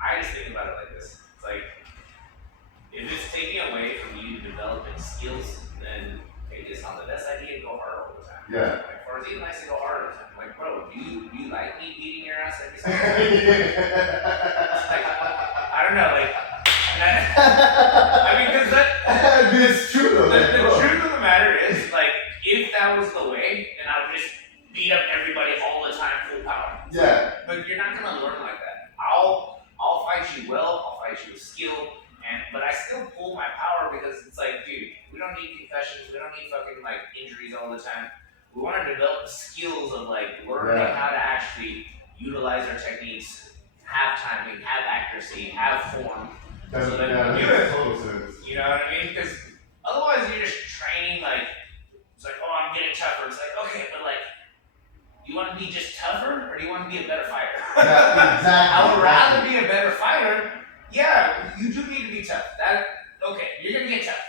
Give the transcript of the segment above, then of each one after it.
I just think about it like this. It's like, if it's taking away from you developing skills, then maybe it's not the best idea to go hard all the time. Yeah. Like, or it's even nice to go hard all the time. Like, bro, do you like me beating your ass every Yeah. like, I don't know, like, I mean, because it's true though. the truth of the matter is, like, if that was the way, then I would just beat up everybody all the time, full power. Yeah. But you're not gonna learn like that. I'll fight you well. I'll fight you with skill. But I still pull my power because it's like, dude, we don't need concussions. We don't need fucking like injuries all the time. We want to develop the skills of like learning how to actually utilize our techniques, have timing, have accuracy, have form. So that we can do it. Total sense. You know what I mean? Because otherwise you're just training like, it's like, oh, I'm getting tougher. It's like, okay, but like, do you want to be just tougher or do you want to be a better fighter? Yeah, exactly. I would rather be a better fighter. Yeah, you do need to be tough. Okay, you're gonna get tough.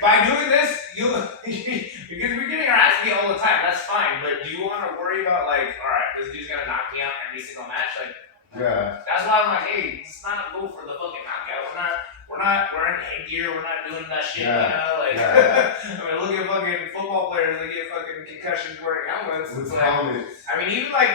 By doing this, because we're getting our ass beat all the time. That's fine. But do you want to worry about like, all right, this dude's gonna knock me out every single match? Like, yeah. That's why I'm like, hey, let's not go for the fucking knockout. We're not wearing headgear. We're not doing that shit. Yeah. You know, like, Yeah. I mean, look at fucking football players. They get fucking concussions wearing helmets. With It's like, helmets. I mean, even like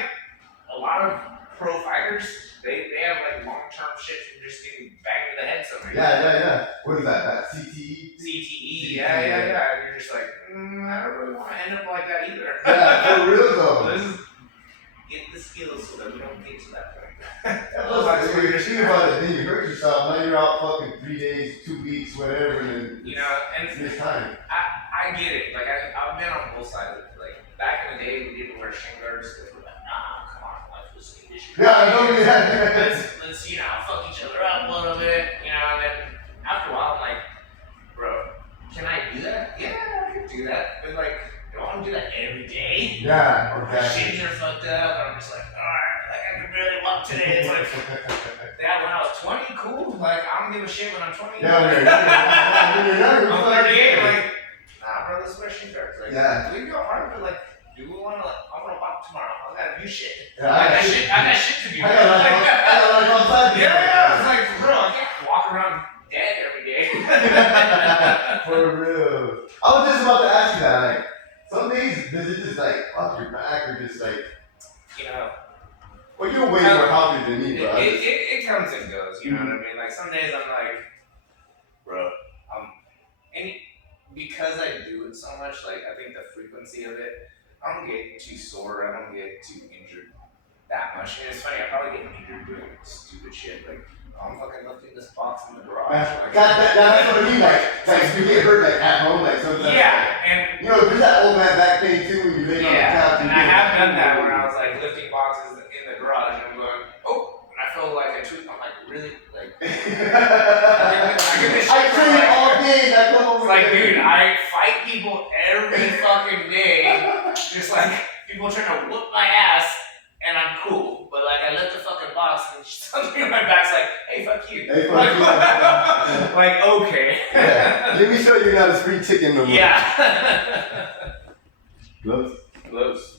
a lot of pro fighters, they have like long-term shit from just getting banged in the head somewhere. Yeah. What is that? That CTE? CTE, yeah. And you're just like, I don't really want to end up like that either. Yeah, for real though. Let's just get the skills so that we don't get to that point. Plus, when you're thinking about it, then you hurt yourself. Now you're out fucking 3 days, 2 weeks, whatever, and then You know, and it's time. I get it. Like, I've been on both sides of it. Like, back in the day, we didn't wear shin guards because we're like, nah, come on, life was conditioned. Yeah, I know. Yeah. Let's, you know, fuck each other up a little bit, you know, and then after a while, I'm like, bro, can I do that? Yeah, I can do that. But, like, do I want to do that every day? Yeah, My okay. shins are fucked up, and I'm just like, alright, like, I can barely walk today. It's like, yeah, when I was 20, cool. Like, I don't give a shit when I'm 20. Yeah, when you're younger. I'm 38, like, nah, bro, let's wear shin guards. Like, Yeah. we can go hard, but like, do we want to, like, I'm gonna walk tomorrow. I gotta do shit. Yeah, I got shit to do. I got life outside. Yeah, it's like, bro, I can't walk around dead every day. For real. I was just about to ask you that. Like, some days, does it just like fuck your back or just like, You know, well, you're way more healthy than me, bro. it comes and goes, you know what I mean? Like, some days I'm like, bro, and because I do it so much, like, I think the frequency of it, I don't get too sore, I don't get too injured that much. And it's funny, I probably get injured doing stupid shit, like, I'm fucking lifting this box in the garage. Like, That's what I mean. Like you get hurt like at home, like sometimes. yeah, and you know, there's that old man back pain too when you lay on the couch. and I have done that when I was like lifting boxes in the garage, and I'm going, oh, and I feel like a tooth. I'm like, really, like, I train all day. I come over. it's like, dude, I fight people every fucking day, just like people trying to whoop my ass, and I'm cool. But like, I lift the fucking box, and something in my back's like, hey, fuck you. Hey, fuck like, you. like, okay. Yeah. Let me show you not a free chicken no more. Yeah. Gloves. Gloves.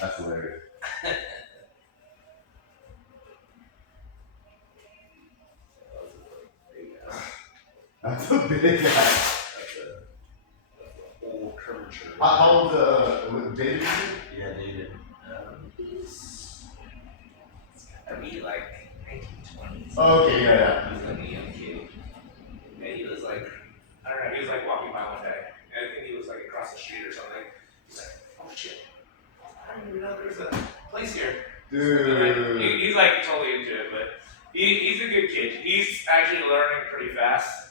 That's hilarious. That's a big guy. That's a whole curvature. How old was David? Yeah, David. He's gotta be like 1920s. Oh, okay, yeah. He's like a young kid. And he was like, I don't know, he was like walking by one day. And I think he was like across the street or something. He's like, oh shit. I didn't even know there was a place here. Dude. He's like totally into it, but he's a good kid. He's actually learning pretty fast.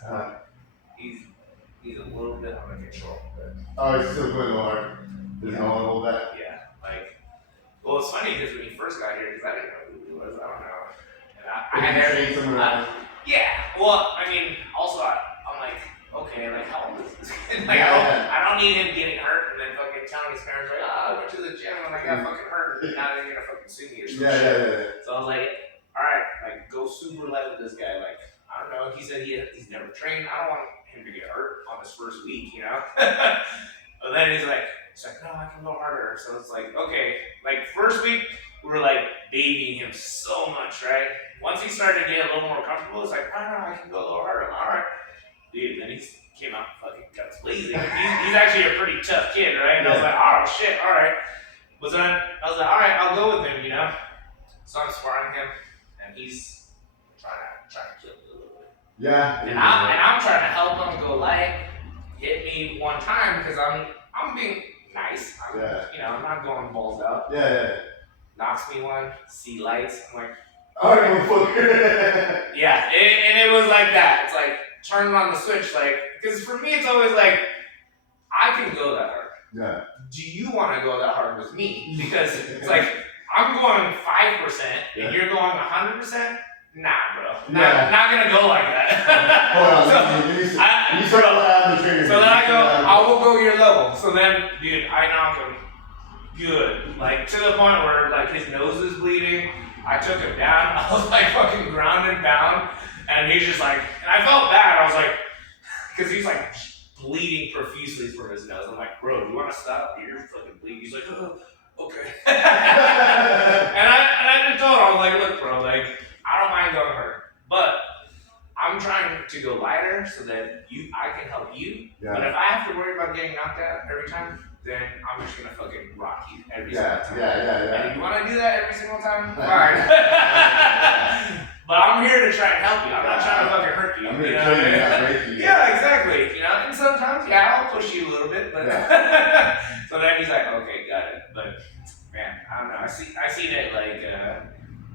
He's a little bit under control, but Oh, he's still going hard. There's no one hold that. yeah, like, well, it's funny because when he first got here, because I didn't know who he was, I don't know. And I had never, trained someone around. yeah, well, I mean, also, I'm like, okay, like, how old is this kid? Like, Yeah. I don't need him getting hurt and then fucking telling his parents, like, I went to the gym and I got fucking hurt. Now they're gonna fucking sue me or something. Yeah. So I was like, all right, like, go super level this guy. Like, I don't know. He said he's never trained. I don't want him to get hurt on his first week, you know. But then he's like, no, I can go harder. So it's like, okay, like first week, we were like babying him so much, right? Once he started to get a little more comfortable, it's like, I can go a little harder. All right, dude. Then he came out fucking guns blazing. He's actually a pretty tough kid, right? And I was like, oh shit, all right. I was like, all right, I'll go with him, you know. So I'm sparring him, and he's trying to kill me a little bit. Yeah. And I'm trying to help him go light, hit me one time because I'm being nice. I'm not going balls out. Yeah. Knocks me one, see lights. I'm like, alright, motherfucker. yeah, and it was like that. It's like turning on the switch, like, because for me it's always like, I can go that hard. Yeah. Do you want to go that hard with me? Because it's like I'm going 5% and you're going 100%. Nah, bro. Not gonna go like that. Hold on. So then I go, I will go your level. So then, dude, I knock him good, like to the point where like his nose is bleeding. I took him down. I was like fucking ground and pound, and he's just like, and I felt bad. I was like, because he's like bleeding profusely from his nose. I'm like, bro, you want to stop? You're fucking bleeding. He's like, oh, okay. and I just told him, I was like, look, bro, like, I don't mind going hurt, but I'm trying to go lighter so that I can help you. Yeah. But if I have to worry about getting knocked out every time, then I'm just gonna fucking rock you every single time. Yeah. And if you want to do that every single time, fine. But I'm here to try and help you. I'm not trying to fucking hurt you. I'm here to kill you, not break you. Yeah, exactly. You know, and sometimes, I'll push you a little bit, but so then he's like, okay, got it. But man, I don't know. I seen it like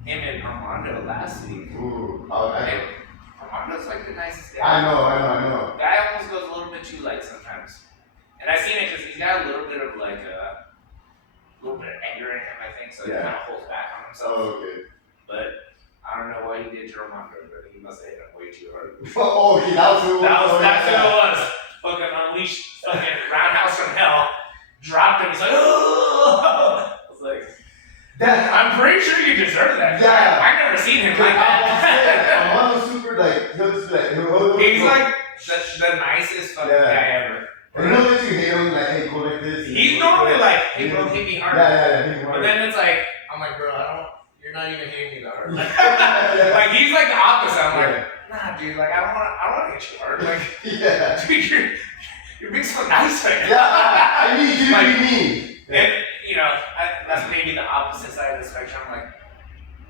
him and Armando last week. Ooh, Armando's like the nicest guy. I know. Guy almost goes a little bit too light sometimes. And I seen it because he's got a little bit of like a little bit of anger in him, I think, so he kind of holds back on himself. Oh, okay. But I don't know what he did to Armando, but he must have hit him way too hard. Oh, okay, that's who it was. That's who it was. Fucking unleashed, fucking roundhouse from hell. Dropped him. He's like, oh! I was like, I'm pretty sure you deserve that. Yeah. I've never seen him like that. Armando's super like, he's like the nicest fucking guy ever. And you know that you hate him, like, hey, go like this. He's normally like, hey bro, hit me hard. Yeah. But then it's like, I'm like, bro, you're not even hitting me that hard. Like he's like the opposite. I'm like, nah, dude, like I don't want to hit you hard. Like, dude, you're being so nice right now. Yeah, I need you to be mean. And you know, that's maybe the opposite side of the spectrum. Like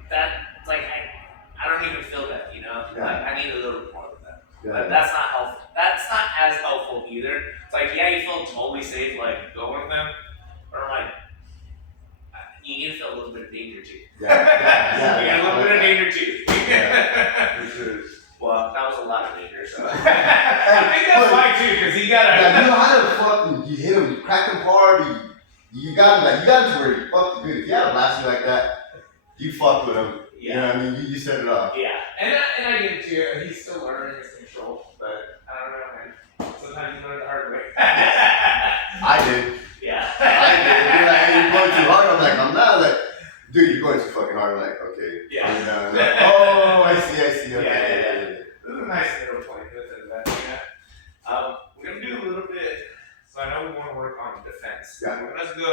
it's like I don't even feel that, you know. Yeah. Like I need a little more of that. Yeah. But that's not helpful. That's not as helpful either. It's like, you feel totally safe, like, going with them, or like, you need to feel a little bit of danger too. Yeah. You need a little bit of danger too. For sure. Well, that was a lot of danger, so. I think that's why too, because he got Yeah, you know how to fucking, you hit him, you crack him hard, you got him to where you fucking good. If you had a blast like that, you fucked with him. Yeah. You know what I mean? You set it off. Yeah, and I get it too. He's still learning his control, but I don't know, man. Sometimes you learn the hard way. I did. Yeah. I did. You're like, hey, you're going too hard. I'm like, I'm not. Like, dude, you're going too fucking hard. I'm like, okay. Yeah. I'm like, oh, I see. Okay. Yeah. This is a nice little point within that. Yeah. We're gonna do a little bit. So I know we want to work on defense. Yeah. We're gonna go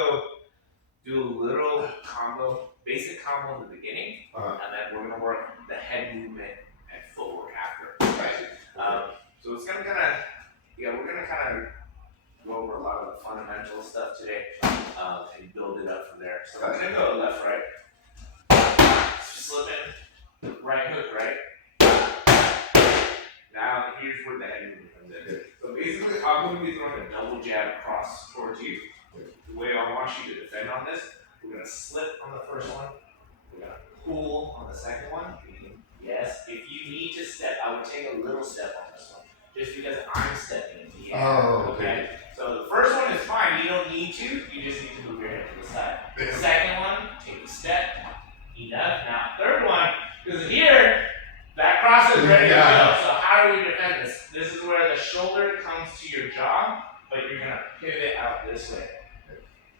do a little combo, basic combo in the beginning, and then we're gonna work the head movement and footwork after. Right. So it's gonna we're gonna kind of go over a lot of the fundamental stuff today, and build it up from there. So we're gonna go left, right, slip in, right hook, right. Now here's where the head movement comes in. So basically, I'm gonna be throwing a double jab across towards you. The way I want you to defend on this, we're gonna slip on the first one. We're gonna pull on the second one. Yes. If you need to step, I would take a little step on this one, just because I'm stepping in the air. Oh, okay. So the first one is fine. You don't need to. You just need to move your head to the side. The second one, take a step. Enough. Now, third one, because here, that cross is ready to go. So how do we defend this? This is where the shoulder comes to your jaw, but you're gonna pivot out this way.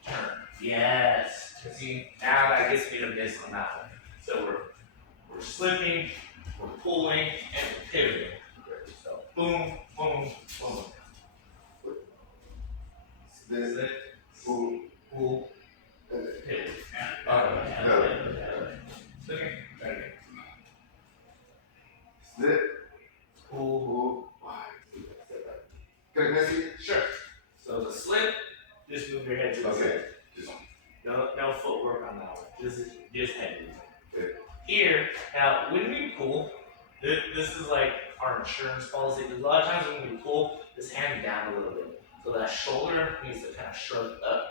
Turn. Yes. See, now that gets me to miss on that one. So we're slipping, we're pulling, and we're pivoting. So boom, boom, boom. Slip, pull, pivot. No. work on that one. Just head movement. Good. Here, now when we pull, this is like our insurance policy. Because a lot of times when we pull this hand down a little bit, so that shoulder needs to kind of shrug up.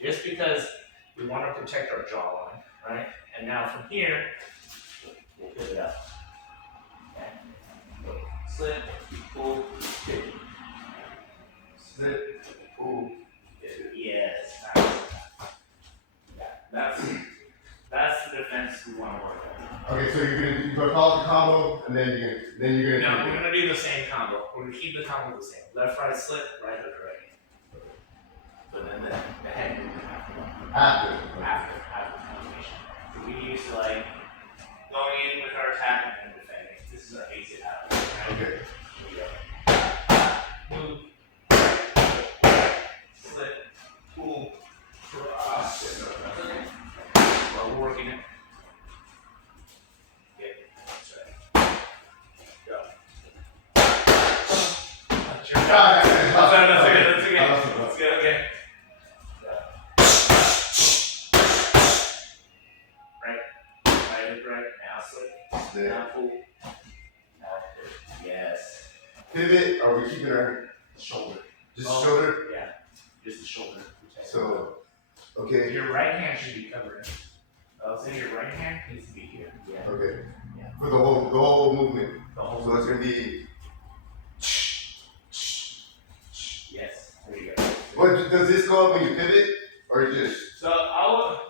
Just because we want to protect our jawline, right? And now from here, we'll pivot up. Okay. So, slip, pull, pivot. Slip, pull, pivot. Yes. Yeah, that's the defense we want to work on. Okay, so you're gonna call it the combo, and then you're gonna. No, we're gonna do the same combo. We're gonna keep the combo the same. Left, right, slip, right, hook, right. But then the head movement After the combination. So we used to like going in with our attack and then defending. This is our exit out. Right? Okay. Here we go. Move. Slip. Pull. Cross. Okay. While we're working it. Yeah, that's right. Go. That's your job. That's okay. That's good. Okay. Right, now slip, now pull, now pivot. Yes. Pivot, are we keeping our Shoulder. just shoulder? Yeah, just the shoulder. So, okay. Your right hand should be covering. I'll say your right hand needs to be here. Yeah. Okay. Yeah. For the whole movement. The whole. So it's gonna be. Yes. There you go. What does this go up when you pivot, or just? So I'll,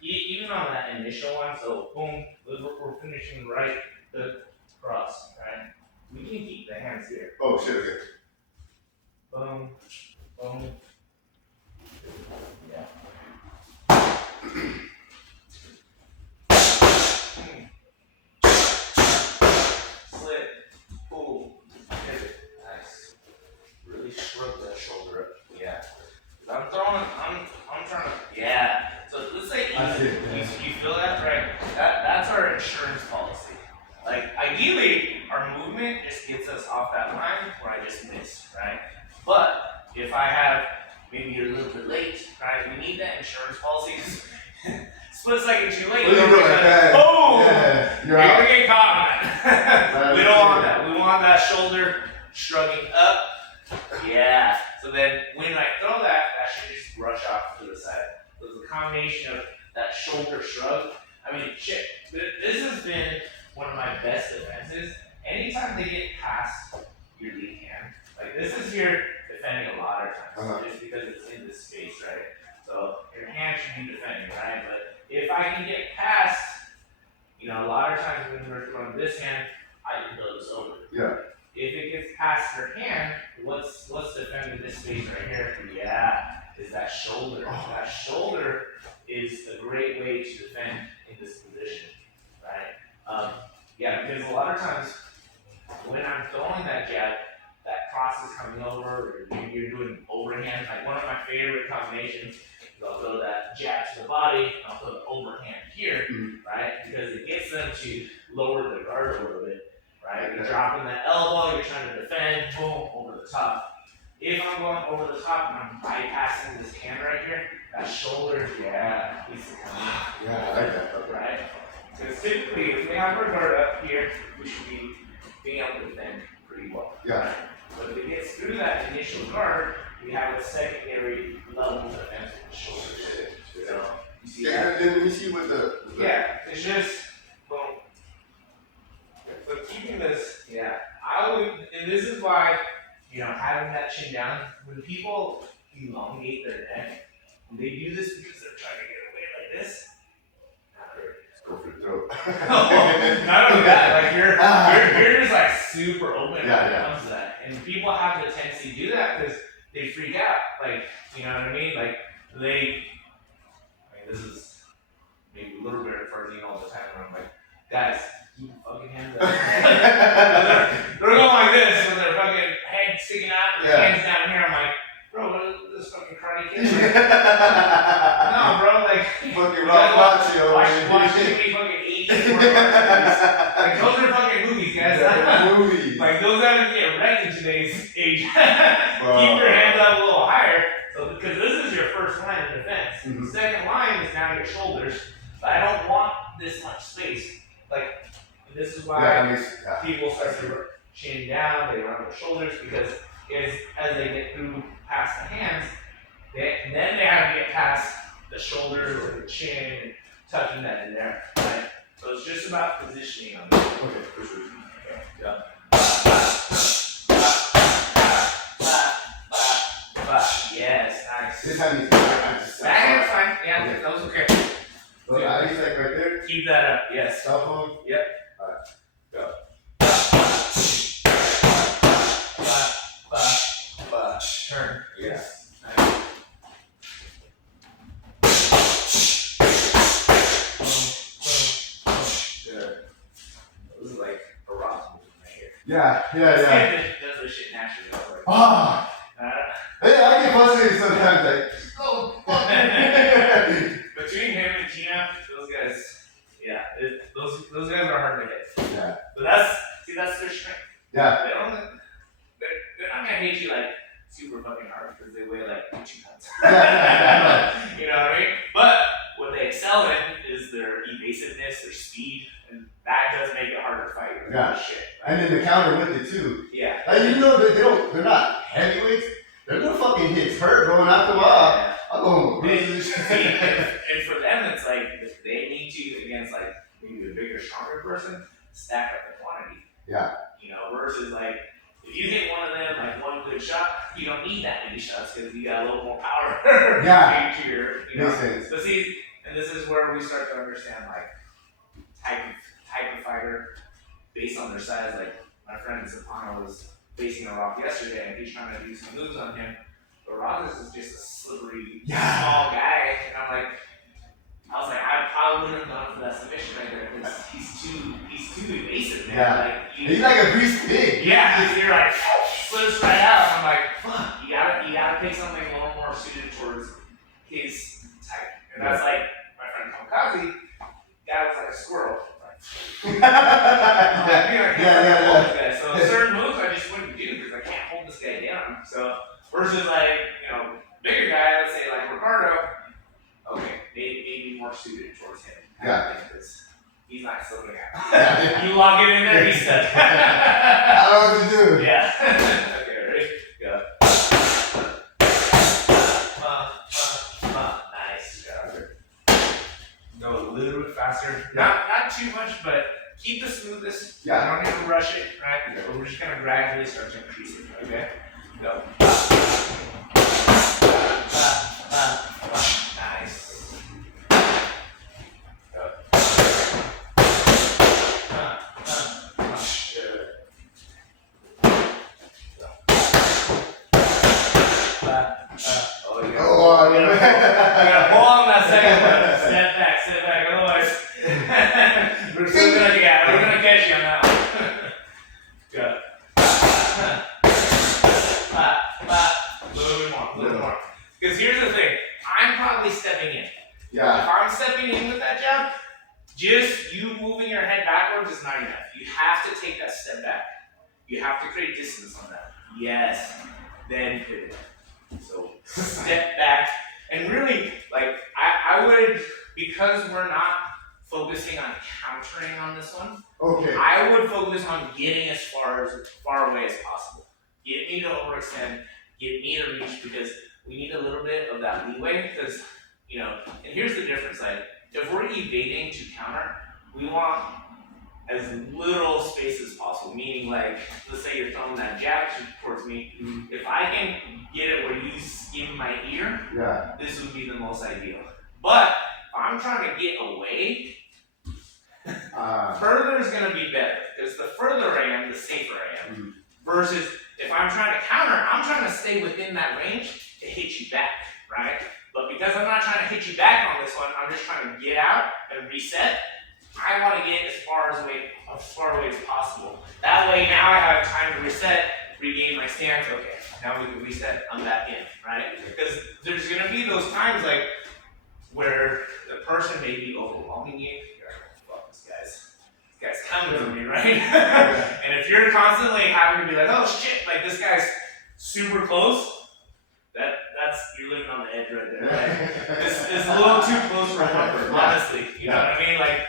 even on that initial one, so boom, we're finishing right the cross, right? We can keep the hands here. Oh shit! Okay. Boom, boom. Yeah. Slip, pull, pivot. Nice. Really shrug that shoulder up. Yeah. I'm trying to. Yeah. So let's say you feel that, right? That's our insurance policy. Like ideally, our movement just gets us off that line where I just missed, right? But if I have maybe you're a little bit late, right? We need that insurance policy. Split second too late. Well, you go like that. Boom! Yeah, you're You're out. gonna get caught on that. We don't want that. We want that shoulder shrugging up. Yeah. So then when I throw that should just brush off to the side. So it's a combination of that shoulder shrug. I mean, shit. This has been one of my best defenses. Anytime they get past your lead hand, like this is your defending a lot of times, just because it's in this space, right? So your hand should be defending, right? But if I can get past, a lot of times when we're throwing this hand, I can throw this over. Yeah. If it gets past your hand, what's defending this space right here? Yeah, is that shoulder. That shoulder is a great way to defend in this position, right? Because a lot of times when I'm throwing that jab, that cross is coming over, or you're doing overhand. Like one of my favorite combinations is I'll throw that jab to the body, and I'll throw the overhand here, right? Because it gets them to lower the guard a little bit. Right? You're dropping that elbow, you're trying to defend, boom, over the top. If I'm going over the top and I'm bypassing this hand right here, that shoulder, needs to come in. Yeah, I like that. Right? Because typically, if we have our guard up here, we should be being able to defend pretty well. Yeah. Right? But if it gets through that initial guard, we have a secondary level defense with the shoulder. So, you see that? Then let me see what the. It's just, boom. So keeping this, I would, and this is why, having that chin down, when people elongate their neck, they do this because they're trying to get away like this. Not very. Go for the throat. Not only that, like you're just like super open when it Yeah. comes to that. And people have the tendency to do that because they freak out. Like, you know what I mean? Like this is maybe a little bit encouraging all the time where I'm like, guys, keep your fucking hands up. they're going like this with their fucking head sticking out, and their hands down here. I'm like, bro, what is this fucking karate kid? No, bro, like fucking Rock Macho. Watch too many fucking 80s movies. Like those are fucking movies, guys. Movies. Like those haven't get wrecked in today's age. Keep your hands up a little higher, so because this is your first first line of defense. Mhm. Second line is now your shoulders. But I don't want this much space. Like, this is why Yeah, that makes, yeah. people start to chin down, they run their shoulders, because as they get through past the hands, then they have to get past the shoulders and the chin and tucking that in there. Right? So it's just about positioning on this. Okay, for sure. Okay. Yeah. Yes, nice. This time you just Backhand's fine. Yeah, Okay. that was okay. so at least like right there. Keep that up. Yes. Cell phone. Yep. Alright. Go. Turn. Yes. Nice. Good. This is like a rock movement right here. Yeah. Does this shit naturally. I was like, Ah. Hey, I get frustrated sometimes. Like, oh, fuck. between him and Tina, those guys, yeah, those guys are hard to hit. Yeah. But that's their strength. Yeah. They're not gonna hit you like super fucking hard because they weigh like 2 pounds. Yeah. You know what I mean? But what they excel in is their evasiveness, their speed, and that does make it harder to fight with Yeah. shit. And then the counter with it too. Yeah. Like, you know that they're not heavyweights. They're gonna fucking hit hurt going out the wall. Yeah. I'm going. And for them, it's like they need to, against like maybe a bigger, stronger person, stack up the quantity. Yeah. You know, versus like if you hit one of them like one good shot, you don't need that many shots because you got a little more power. Yeah. to your, you know. Makes sense. But see, and this is where we start to understand like type of fighter based on their size. Like my friend Zapano was facing a Rock yesterday, and he's trying to do some moves on him. But Rock is just a slippery, small guy, and I was like, I probably wouldn't have gone for that submission right there because he's too evasive, man. Yeah. Like, He's like a greased pig. yeah, you're like slips right out. And I'm like, fuck, you gotta pick something a little more suited towards his type. And that's like my friend Kamikaze, guy was like a squirrel. Yeah. So certain moves I just wouldn't do because I can't hold this guy down. So versus like, you know, bigger guy, let's say like Ricardo, okay, maybe more suited towards him. Yeah. Because he's not slipping out. Yeah. You lock it in there, he's stuck. I don't know what to do. Yeah. Okay, ready? Go. Nice. Go a little bit faster. Not too much, but keep the smoothest. Yeah. You don't need to rush it, right? But we're just gonna gradually start to increase it. Okay. Go. Nice. Go. Good. Oh, you gotta pull on that second one. Step back. Otherwise, we're gonna catch you on that one. Good. A little more. Because here's the thing, I'm probably stepping in. Yeah. If I'm stepping in with that jab, just you moving your head backwards is not enough. You have to take that step back. You have to create distance on that. Yes. Then pivot. So step back. And really, like, I would, because we're not focusing on countering on this one, Okay. I would focus on getting as far away as possible. Get me to overextend, get me to reach, because we need a little bit of that leeway, because, you know, and here's the difference, like, if we're evading to counter, we want as little space as possible, meaning like, let's say you're throwing that jab towards me, if I can get it where you skim my ear, Yeah. this would be the most ideal. But if I'm trying to get away, further is going to be better, because the further I am, the safer I am. Versus if I'm trying to counter, I'm trying to stay within that range to hit you back, right? But because I'm not trying to hit you back on this one, I'm just trying to get out and reset. I want to get as far away as possible. That way now I have time to reset, regain my stance. Okay, now we can reset, I'm back in, right? Because there's going to be those times like where the person may be overwhelming you. You're like, fuck, this guy's coming for me, right? And if you're constantly having to be like, oh shit, like this guy's super close, That's you're living on the edge right there. Like, it's a little too close for comfort, honestly. You know what I mean? Like,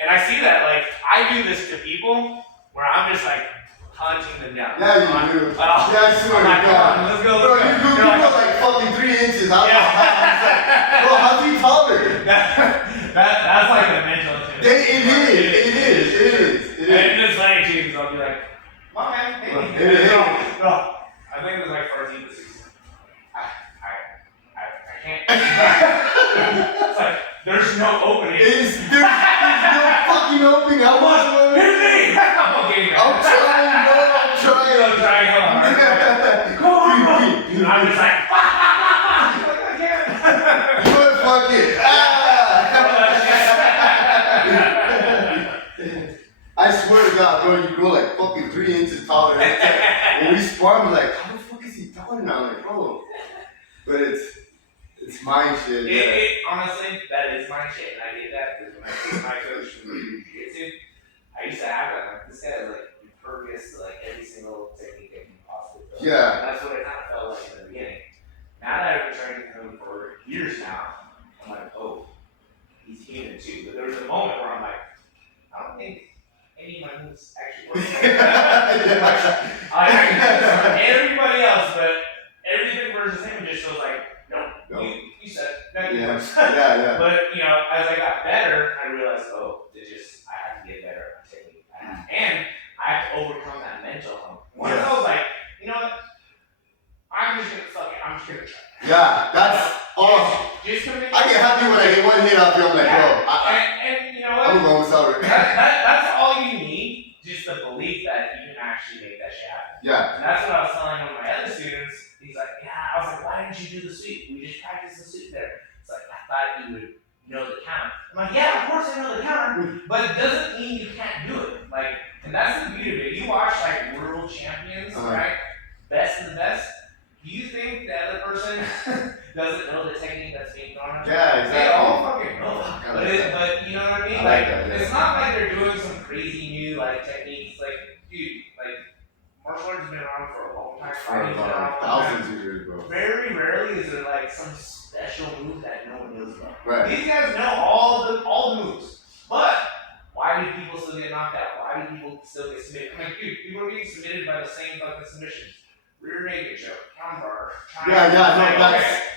and I see that. Like, I do this to people where I'm just like hunting them down. Yeah, you do. Yeah, I swear to God. Let's go. Bro, you go like fucking 3 inches. Bro, how's he taller? That's like the mental thing. It is. And it's funny too, because I'll be like, "Come on, man, hey." No, I think it was like 14 to 16. I can't. It's like there's no opening. There's no fucking opening. How much? Hit me! Okay, man. I'm trying, bro. I'm trying. Come on. I'm just like, I can't. But fuck it. I swear to God, bro, you grow like fucking 3 inches taller. When we spar, I'm like, how the fuck is he taller now? I'm like, bro. But it's mind shit. It honestly, that is my shit, and I did that because when I was my coach from jiu-jitsu, I used to have that. Like, this guy is like impervious to like every single technique that you can possibly feel. Yeah. And that's what it kind of felt like in the beginning. Now that I've been training him for years now, I'm like, oh, he's human too. But there was a moment where I'm like, I don't think any of my moves actually work. I can do this for everybody else, but everything versus him just feels like, no. You said that didn't work. Yeah. But you know, as I got better, I realized, I have to get better at my technique. And I have to overcome that mental hump. Once I was like, you know what? I'm just gonna try. Yeah, that's awesome. Just I get happy when I get one hit out there. I'm like, bro, and you know what? I'm going solid. That's all you need, just the belief that you can actually make that shit happen. Yeah. And that's what I was telling one of my other students. He's like, I was like, why didn't you do the sweep? We just practiced the sweep there. It's like, I thought you would know the counter. I'm like, yeah, of course I know the counter, but it doesn't mean you can't do it. Like, and that's the beauty of it. You watch like world champions, right? Best of the best. Do you think the other person doesn't know the technique that's being thrown at you? Yeah, exactly. They all fucking know. Like but you know what I mean? I like that, yeah. It's not like they're doing some crazy new like techniques. Like, dude, like martial arts has been around for a long time. Fighting's been around for a long time. Thousands of years, bro. Very rarely is there like some special move that no one knows about. Right. These guys know all the moves, but why do people still get knocked out? Why do people still get submitted? I'm like, dude, people are getting submitted by the same fucking submissions. Rear naked choke, counter bar.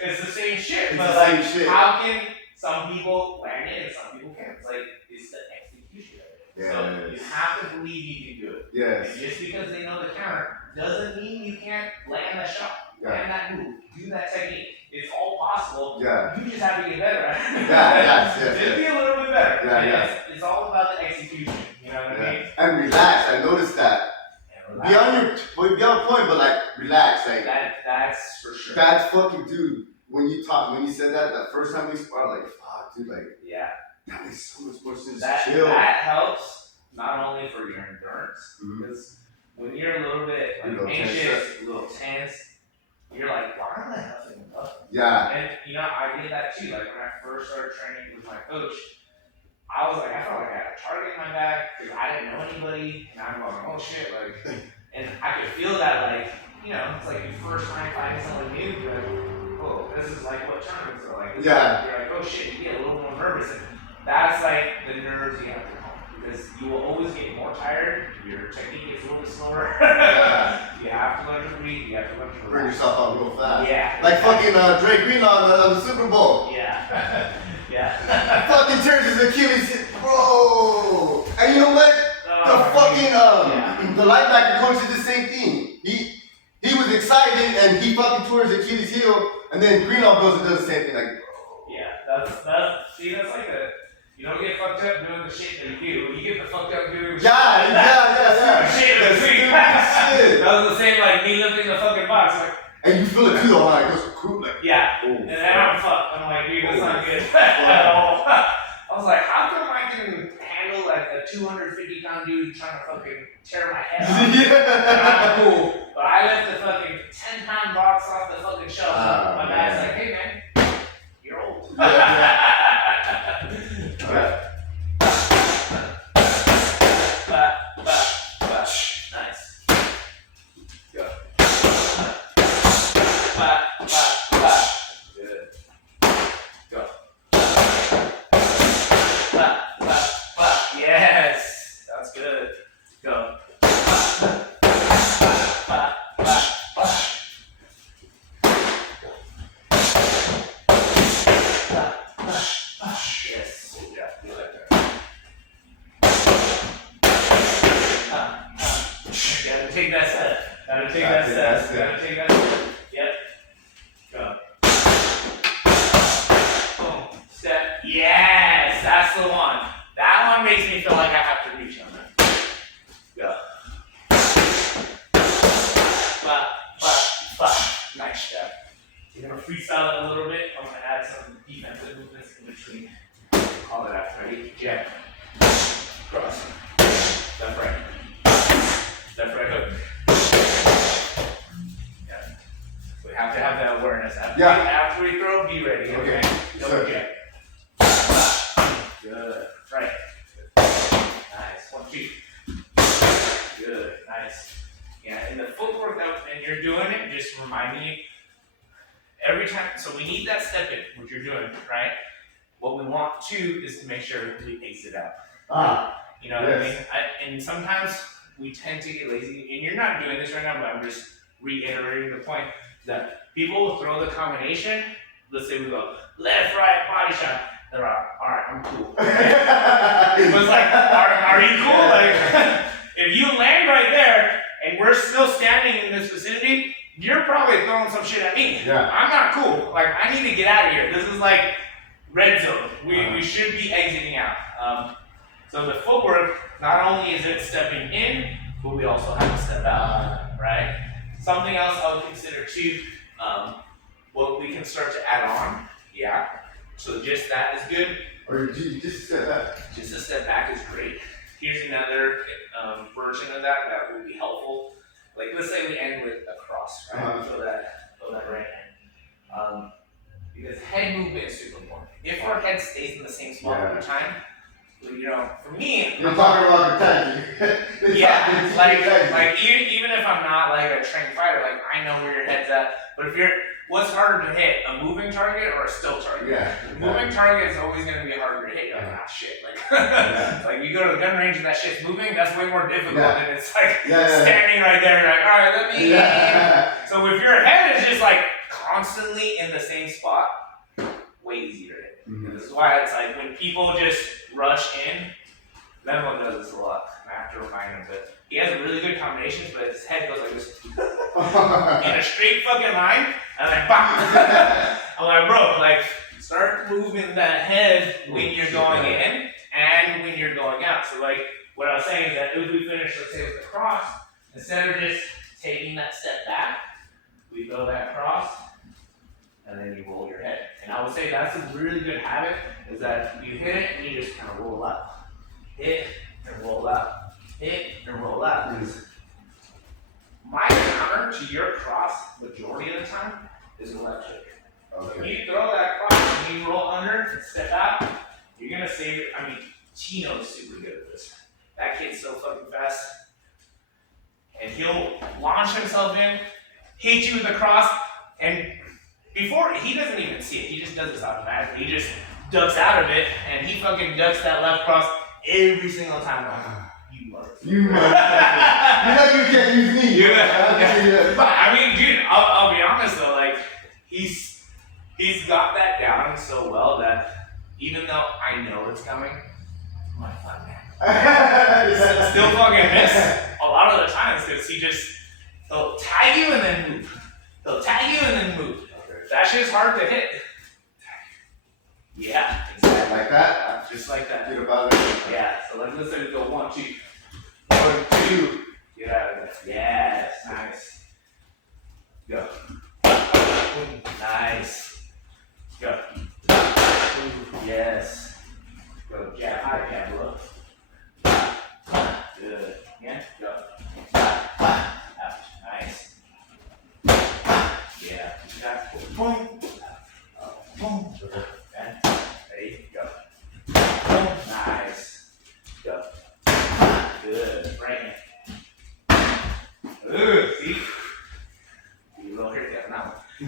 It's the same shit. But like, how can some people land it and some people can't? It's like, it's the execution of it. Yes. So you have to believe you can do it. Yes. And just because they know the counter doesn't mean you can't land that shot, land that move, do that technique. It's all possible. Yeah. You just have to get better at it. Yes. Just be a little bit better. Yeah. It's all about the execution. You know what I mean? And relax. I noticed that. Be on point, but like relax. Like that's for sure. That's fucking dude. When you said that first time we sparred, like fuck, dude, like that makes so much more sense. Chill. That helps not only for your endurance, because when you're a little bit anxious, a little tense, you're like, why am I huffing and puffing? Yeah. And you know, I did that too. Like when I first started training with my coach, I was like, I felt like I had a target in my back because I didn't know anybody, and I'm like, oh shit, like, and I could feel that, like, you know, it's like your first time fighting someone new, you're like, oh, this is like what tournaments are like. You're like, oh shit, you get a little more nervous, and that's like the nerves you have to calm, because you will always get more tired, your technique gets a little bit slower. You have to learn to breathe, you have to learn to bring yourself out real fast. Yeah. Like fucking Dre Greenlaw on the Super Bowl. Yeah. Fucking tears his Achilles, bro. And you know what? The linebacker coach did the same thing. He was excited and he fucking tore his Achilles heel, and then Greenlaw goes and does the same thing. Like, that's like you don't get fucked up doing the shit that you do. You get the fucked up doing the shit. Yeah. Shit in between. That was the same like me lifting the fucking box. Like, and you feel it too, though, like it goes cool, like. Yeah. And then I'm fucked. I'm like, dude, that's not good at all. I was like, how come I can handle like a 250-pound dude trying to fucking tear my head off? And I'm cool. But I lift the fucking 10-pound box off the fucking shelf. My guy's like, hey man, you're old. Nice. Go. the one. That one makes me feel like I have to reach on that. Go. Nice job. You're gonna freestyle it a little bit. I'm gonna add some defensive movements in between. All of that. Ready? Jab. Cross. Left right. Left right hook. Yeah. We have to have that awareness. After we throw, be ready. Okay. Double jab. Good. Right. Nice. 1, 2. Good. Nice. Yeah, and the footwork that and you're doing it, just remind me every time. So we need that step in, which you're doing, right? What we want too is to make sure we exit out. You know what I mean? And sometimes we tend to get lazy, and you're not doing this right now, but I'm just reiterating the point that people will throw the combination. Let's say we go left, right, body shot. They're like, all right, I'm cool. It was like, are you cool? Like, if you land right there and we're still standing in this vicinity, you're probably throwing some shit at me. Yeah. I'm not cool. Like, I need to get out of here. This is like red zone. We should be exiting out. So the footwork, not only is it stepping in, but we also have to step out, right? Something else I would consider too, what we can start to add on, yeah. So just that is good. Or just step back. Just a step back is great. Here's another version of that will be helpful. Like let's say we end with a cross, right? Throw that right hand. Because head movement is super important. If our head stays in the same spot over time, you know, for me, you're talking about protection. Yeah, like even if I'm not like a trained fighter, like I know where your head's at. But if you're, what's harder to hit, a moving target or a still target? Yeah. Moving target is always going to be harder to hit. You're like, ah, shit. Like, like you go to the gun range and that shit's moving, that's way more difficult than it's like standing right there. You're like, all right, let me. So if your head is just like constantly in the same spot, way easier to hit. This is why it's like when people just rush in, Memo does this a lot. I have to remind him that he has really good combinations, but his head goes like this in a straight fucking line, and like, bam. I'm like, bro, like, start moving that head when you're going in and when you're going out. So, like, what I was saying is that if we finish, let's say, with the cross, instead of just taking that step back, we go that cross, and then you roll your head. And I would say that's a really good habit, is that you hit it and you just kind of roll out. Hit and roll out. Hit and roll out. Because my counter to your cross, majority of the time, is a left kick. So if you throw that cross and you roll under and step out, you're going to save it. I mean, Chino's super good at this. That kid's so fucking fast. And he'll launch himself in, hit you with the cross, and before, he doesn't even see it. He just does this automatically. He just ducks out of it, and he fucking ducks that left cross every single time. You motherfucker. You motherfucker. You know you can't use me. I mean, dude, I'll be honest though, like, he's got that down so well that even though I know it's coming, I'm like, fuck, man. Still fucking miss a lot of the times because he'll tag you and then move. He'll tag you and then move. That shit's hard to hit. Yeah, exactly. Like that? Just like that. Get about it. Yeah, so let's say we go 1, 2. 1, 2. Get out of there. Yes, nice. Go. Nice. Go. Yes. Go. Jab high, jab low. Good. Yeah, go. Nice. Yeah. Boom. Boom. Okay. Ready? Go. Boom. Nice. Go. Good. Right hand. Ooh, see? You will hit that now.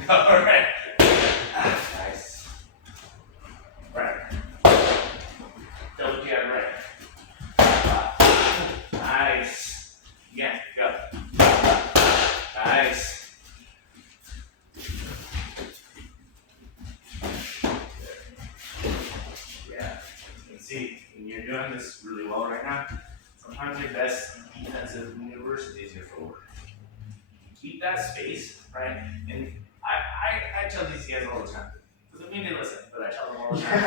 All right. Nice. Right. Double jab right. Nice. Yeah, go. Nice. See, when you're doing this really well right now, sometimes your best defensive maneuvers is your forward. Keep that space, right? And I tell these guys all the time, because I mean they listen, but I tell them all the time.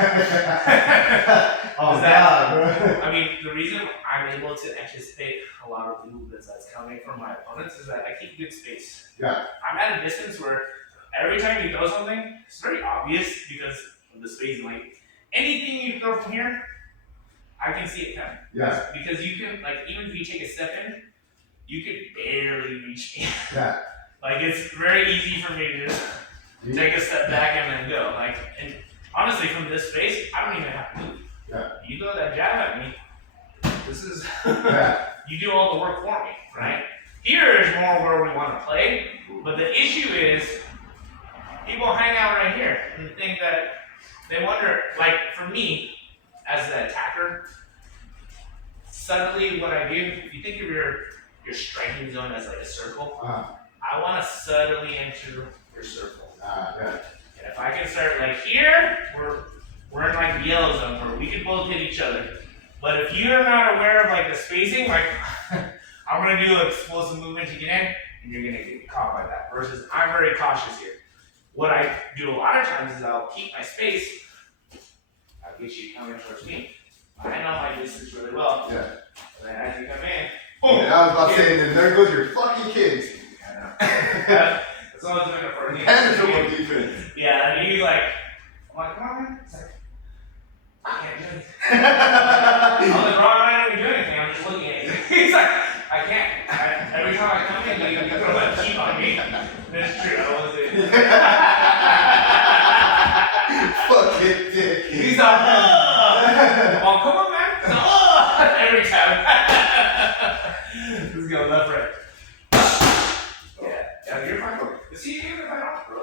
Oh, that, God, bro. I mean, the reason I'm able to anticipate a lot of the movements that's coming from my opponents is that I keep good space. Yeah. I'm at a distance where every time you throw something, it's very obvious because of the space. Like anything you throw from here, I can see it coming. Yeah. Because you can, like, even if you take a step in, you could barely reach me. Yeah. Like it's very easy for me to just take a step back and then go. Like, and honestly, from this space, I don't even have to move. Yeah. You throw that jab at me, this is, Yeah. you do all the work for me, right? Here is more where we want to play, but the issue is people hang out right here and think that they wonder, like for me, as the attacker, suddenly what I do, if you think of your striking zone as like a circle, I want to subtly enter your circle. Yeah. And if I can start like here, we're in like the yellow zone where we can both hit each other. But if you're not aware of like the spacing, like I'm gonna do an explosive movement to get in, and you're gonna get caught by that. Versus I'm very cautious here. What I do a lot of times is I'll keep my space. I'll get you coming towards me. I know my distance really well. Yeah. And then as you come in, boom. And I was about to say, and there goes your fucking kids. I know. That's all I was doing it for. And defense. Yeah, and he's like, I'm like, come on, man. It's like, I can't do anything. I'm like, Ron, I don't do anything. I'm just looking at you. He's like, I can't. Every time I come in, you throw that cheap on me. That's true. I wasn't. Fucking dick. He's like, oh, come on, man. So, every time. This is going left, right. Yeah, you're fine. See, you didn't fight off, bro.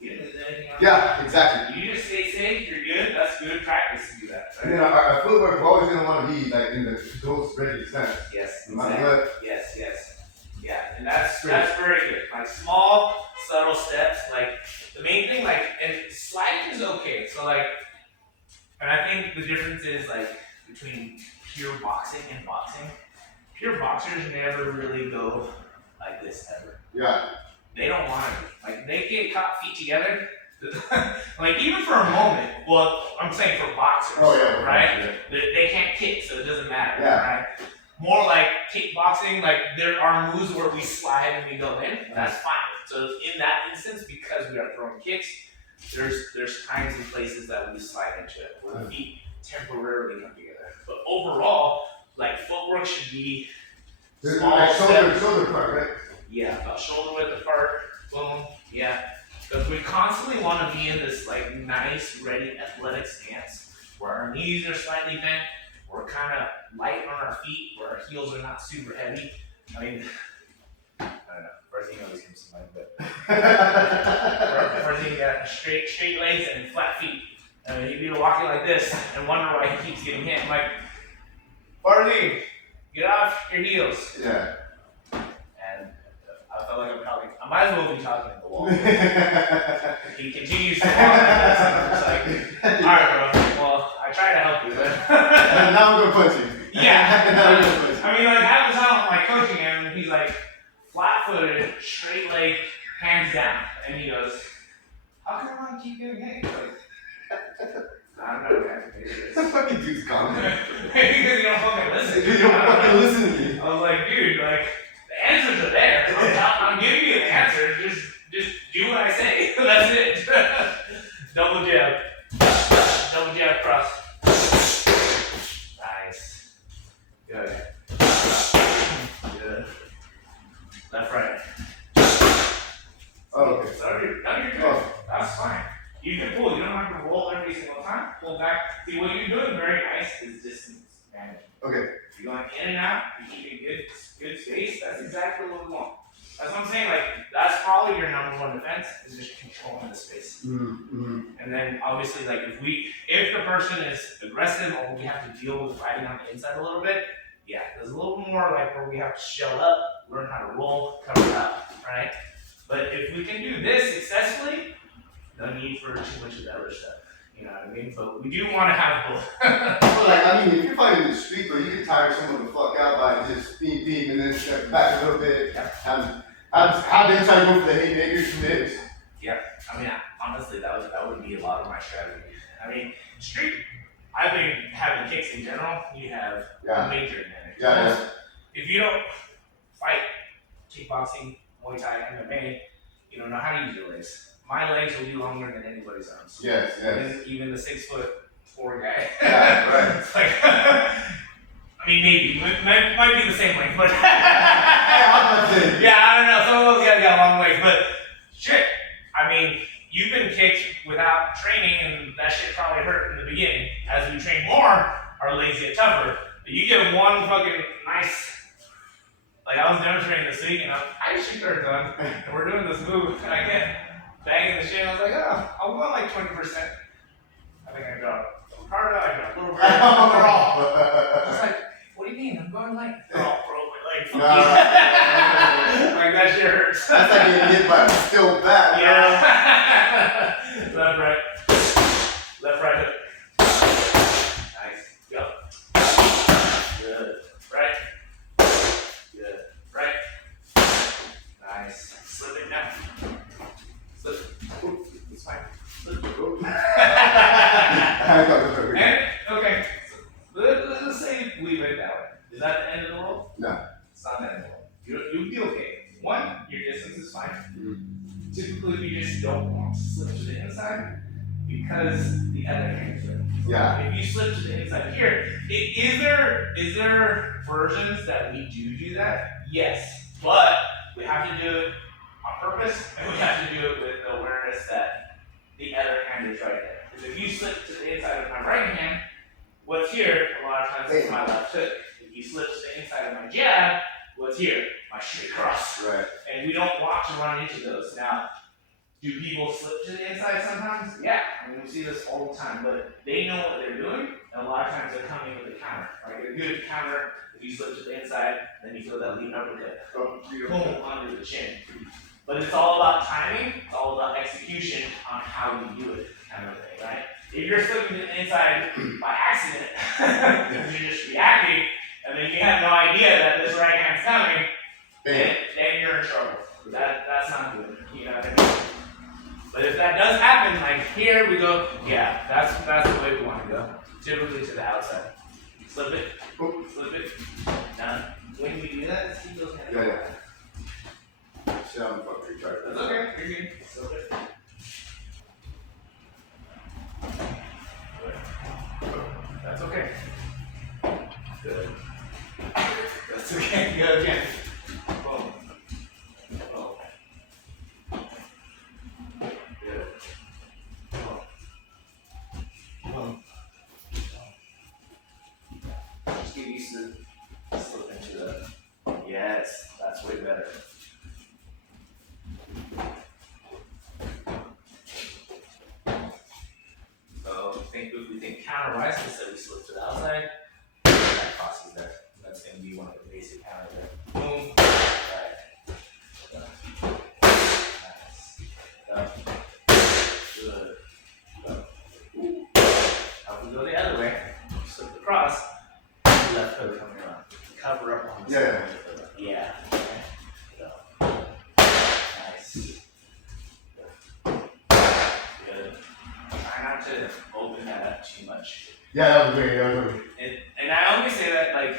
You didn't lose anything on Yeah, exactly. You just stay safe, you're good. That's good practice to do that. Right? And then our footwork, we're always going to want to be like in the those ready sense. Yes, My exactly. butt. Yes. Yeah, and that's very good. Like small, subtle steps. Like the main thing, like, and sliding is okay. So like, and I think the difference is like between pure boxing and boxing. Pure boxers never really go like this ever. Yeah. They don't want to. Like they get caught feet together. Like even for a moment. Well, I'm saying for boxers. Oh yeah. Right. Yeah. They can't kick, so it doesn't matter. Yeah. Right. More like kickboxing, like there are moves where we slide and we go in. That's fine. So in that instance, because we are throwing kicks, there's times and places that we slide into it where the feet temporarily come together. But overall, like footwork should be small like steps. shoulder part, right? Yeah, about shoulder width apart. Boom. Yeah. Because we constantly want to be in this like nice, ready, athletic stance where our knees are slightly bent. We're kind of light on our feet, where our heels are not super heavy. I mean, I don't know. First thing always comes to mind, but first thing you got straight legs and flat feet. I mean, you'd be walking like this and wonder why he keeps getting hit. I'm like, Farley, get off your heels. Yeah. And I felt like I might as well be talking at the wall. He continues to walk like this, and I'm just like, all right, bro. Well, I try to help you, but And now I'm gonna punch you. yeah. Now I'm gonna punch you. I mean, like half the time I'm like coaching him, and he's like flat-footed, straight leg, hands down, and he goes, "How come I keep getting hit?" Like, I don't know, man. That fucking dude's gone. Maybe because you don't fucking listen. You don't fucking listen to me. I was like, dude, like the answers are there. I'm giving you the answer. Just do what I say. That's it. Double jab cross. Nice. Good. Left, right. Oh, okay. So you're good. Oh. That's fine. You can pull. You don't have to roll every single time. Pull back. See, what you're doing very nice is distance management. Okay. You're going in and out. You're keeping good space. That's exactly what we want. That's what I'm saying. Like that's probably your number one defense is just controlling the space. Mm-hmm. And then obviously, like if the person is aggressive or we have to deal with fighting on the inside a little bit, yeah, there's a little more like where we have to shell up, learn how to roll, cover up, right? But if we can do this successfully, no need for too much of the other stuff. You know what I mean? But we do want to have both. So like, I mean, if you're fighting in the street, bro, you can tire someone the fuck out by just beep, and then step back a little bit. How they try to go for the haymakers from this? Yeah, I mean, honestly, that would be a lot of my strategy. I mean, street, I think having kicks in general, you have Yeah. a major advantage. Yeah. If you don't fight kickboxing, Muay Thai, MMA, you don't know how to use your legs. My legs will be longer than anybody's arms. Yes. Yes. Even the 6'4" guy. Yeah. Right. It's like, I mean, maybe might be the same length, but Yeah. yeah, I don't know. Some of those guys got long legs, but shit. I mean, you've been kicked without training, and that shit probably hurt in the beginning. As we train more, our legs get tougher. But you get one fucking nice. Like I was demonstrating this week, and I shoot her done, and we're doing this move, and I get banging the shit. And I was like, oh, I'll go like 20%. I think I got harder. I got a little bit. I was like, what do you mean? I'm going like, oh, bro, like, fuck you. Like that shit hurts. That's like getting hit by a steel bat. Yeah. Left, right. Left, right, hook. Nice. Go. Good. Right. Good. Right. Nice. Slip it down. Slip. Ooh, it's fine. Slip. And, okay. So, let's say we went that way. Is that the end of the world? No. It's not the end of the world. You'll be okay. One, your distance is fine. Mm-hmm. Typically, you just don't want to slip to the inside because the other hand is there. Yeah. If you slip to the inside here, is there versions that we do that? Yes, but we have to do it on purpose, and we have to do it with the awareness that the other hand is right there. Because if you slip to the inside of my right hand, what's here a lot of times is my left hook. If you slip to the inside of my jab, what's here? My straight cross. Right. And we don't want to run into those. Now, do people slip to the inside sometimes? Yeah, I mean, we see this all the time, but they know what they're doing, and a lot of times they're coming with a counter. Like a good counter, if you slip to the inside, then you feel that lead uppercut. Boom, under the chin. But it's all about timing, it's all about execution on how you do it, kind of thing, right? If you're slipping to the inside by accident, because you're just reacting, and then you have no idea that this right hand's coming, then you're in trouble. That's not good. You know what I mean? But if that does happen, like here we go, yeah, that's the way we want to go. Typically to the outside. Slip it, slip it, done. When we do that, let's keep those hands. Yeah. Shit, I'm fucking retarded. That's okay, you're good. Slip it. That's okay. Good. That's okay. Go again. Boom. Boom. Good. Boom. Boom. Just get used to slip into the. Yes, that's way better. So if we think counter-wise, instead we slip to the outside, that crosses there. That's going to be one of the basic counters there. Boom. Right. Nice. Go. Good. Go. Ooh. Now if we go the other way, slip across, left hook coming around. Cover up on the side. Yeah. Okay. Go. Nice. Good. Try not to open that up too much. Yeah, that was great. And I always say that, like,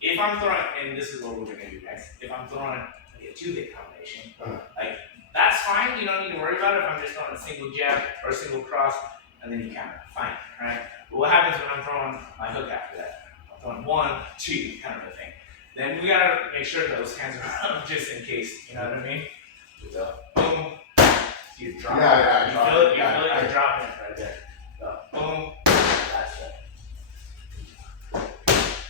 if I'm throwing, and this is what we're gonna do next, if I'm throwing like a 2-hit combination, like, that's fine, you don't need to worry about it if I'm just throwing a single jab or a single cross, and then you counter, fine, right? But what happens when I'm throwing my hook after that? I'm throwing 1, 2, kind of a thing. Then we gotta make sure those hands are up just in case, you know what I mean? So, boom, you drop it. You feel it, you're dropping it right there. So, boom, that's it.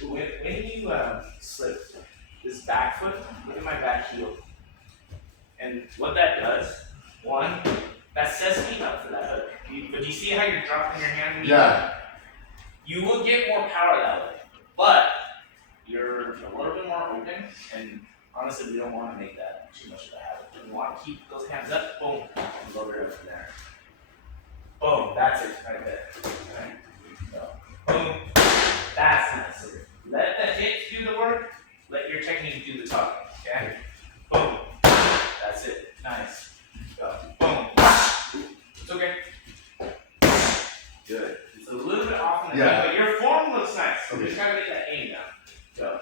When you slip this back foot, look at my back heel. And what that does, one, that sets me up for that hook. But do you see how you're dropping your hand? Yeah. You will get more power that way. But you're a little bit more open, and honestly, we don't want to make that too much of a habit. We want to keep those hands up, boom, and lower it up from there. Boom, that's it, right there. Right? So, boom, that's nice. Let the hips do the work, let your technique do the talking, okay? Boom, that's it, nice. Go, boom, it's okay. Good. It's a little looks nice. So Okay. just gotta get that aim down. Go.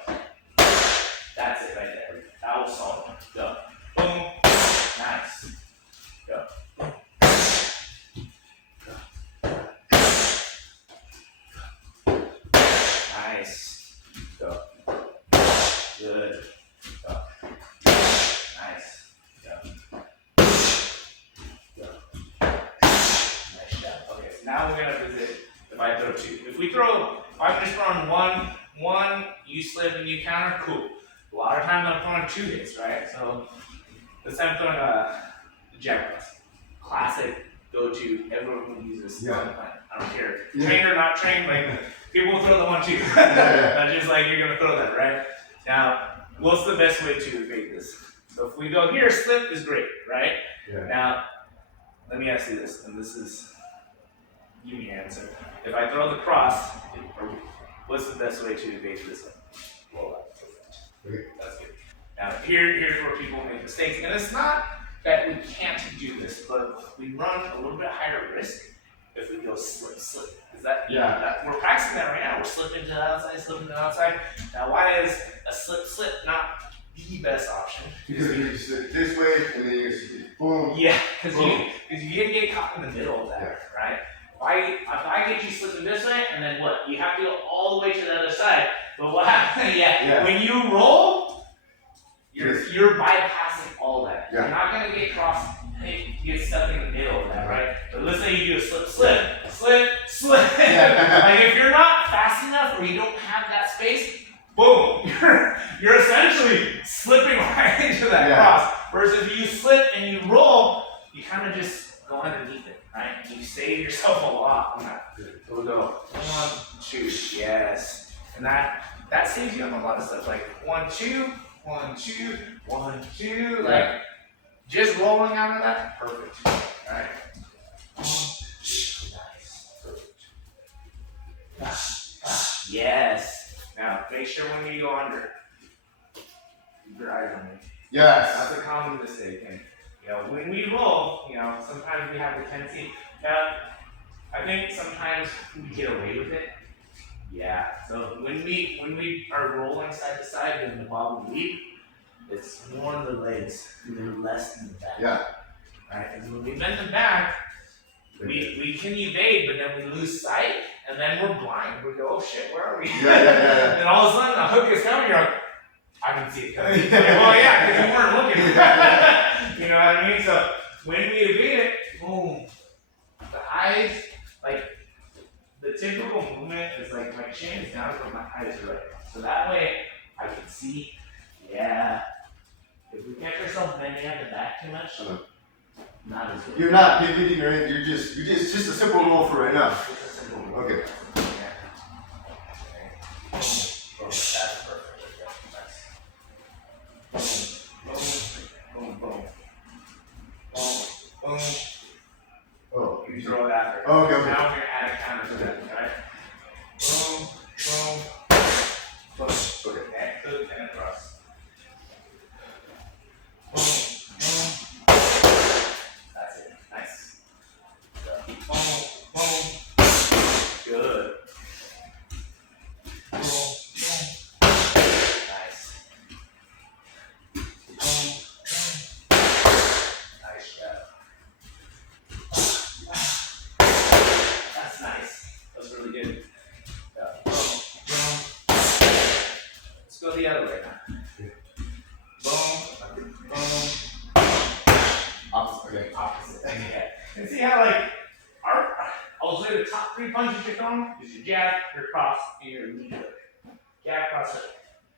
That's it right there. That was solid. Go. Boom. Nice. Go. Nice. Go. Good. Go. Nice. Go. Go. Nice job. Okay, so now we're gonna visit if I throw two. If I'm just throwing one, you slip and you counter, cool. A lot of times I'm throwing two hits, right? So this time I'm throwing a jab cross. Classic go-to, everyone will use this on the planet. I don't care. Yeah. Trained or not trained, like people will throw the 1-2. Yeah. Not just like you're gonna throw that, right? Now, what's the best way to evade this? So if we go here, slip is great, right? Yeah. Now, let me ask you this, and this is, give me your answer. If I throw the cross, what's the best way to evade this one? Roll out. Okay. That's good. Now, here's where people make mistakes, and it's not that we can't do this, but we run a little bit higher risk if we go slip. Is that, we're practicing that right now. We're slipping to the outside, Now, why is a slip not the best option? Because you sit this way and then you just boom. Yeah, because you can get caught in the middle of that, right? If I get you slipping this way, and then what? You have to go all the way to the other side. But what happens? When you roll, you're bypassing all that. Yeah. You're not gonna get get stuck in the middle of that, right? But let's say you do a slip. Yeah. Like if you're not fast enough or you don't have that space, boom, you're essentially slipping right into that cross. Whereas if you slip and you roll, you kind of just go underneath it, right? You save yourself a lot on that. So we'll go 1, 2, yes. And that saves you on a lot of stuff, like 1, 2, 1, 2, 1, 2, like just rolling out of that, perfect, right? Nice, perfect. Yes. Now make sure when you go under, keep your eyes on me. Yes. That's a common mistake, and when we roll, sometimes we have the tendency. Now, I think sometimes we get away with it. Yeah. So when we are rolling side to side in the bobble leap, it's more in the legs, they're less in the back. Yeah. Right. Because when we bend the back, we can evade, but then we lose sight, and then we're blind. We go, oh shit, where are we? Yeah. And all of a sudden, the hook is coming. You're like, I didn't see it coming. Well, yeah, because you weren't looking. You know what I mean? So when we evade it, boom, the eyes, like the typical movement is like my chin is down, but my eyes are right. So that way I can see. Yeah. If we catch ourselves bending at the back too much, not as good. You're not pivoting or anything. You're just a simple roll for right now. Just a simple move. Okay. Boom. That's perfect. Nice. Boom. Boom. Oh. You throw it after. Oh, okay. Now you're adding counter to that, right? Boom. Okay. Good and across. That's it. Nice. Good. Nice. Nice job. That's nice. That's really good. Let's go the other way now. Boom. Opposite. Okay. And see how I'll say the top 3 punches you're throwing is your jab, your cross, and your knee hook. Jab, cross, hook.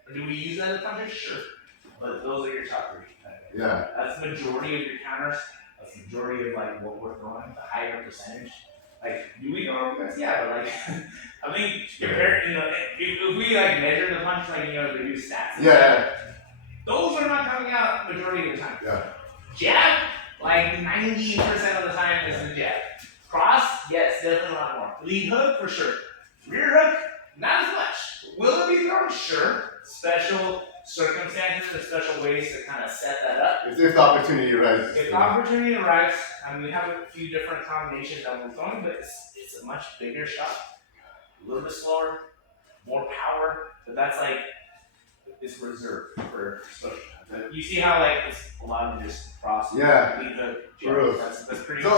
Or do we use other punches? Sure. But those are your top 3. Yeah. That's the majority of your counters. That's the majority of what we're throwing, the higher percentage. Do we go over this? Yeah, but I think if we measure the punch, they do stats. Yeah. Those are not coming out majority of the time. Yeah. Jab, 90% of the time is the jab. Cross, yes, definitely a lot more. Lead hook, for sure. Rear hook, not as much. Will it be thrown? Sure. Special circumstances and special ways to kind of set that up. If the opportunity arises. If the opportunity arises, and we have a few different combinations that we're throwing, but it's a much bigger shot. A little bit slower, more power, but that's like, it's reserved for social. You see how like it's a lot of just cross. Yeah. Lead hook, For real. that's pretty So,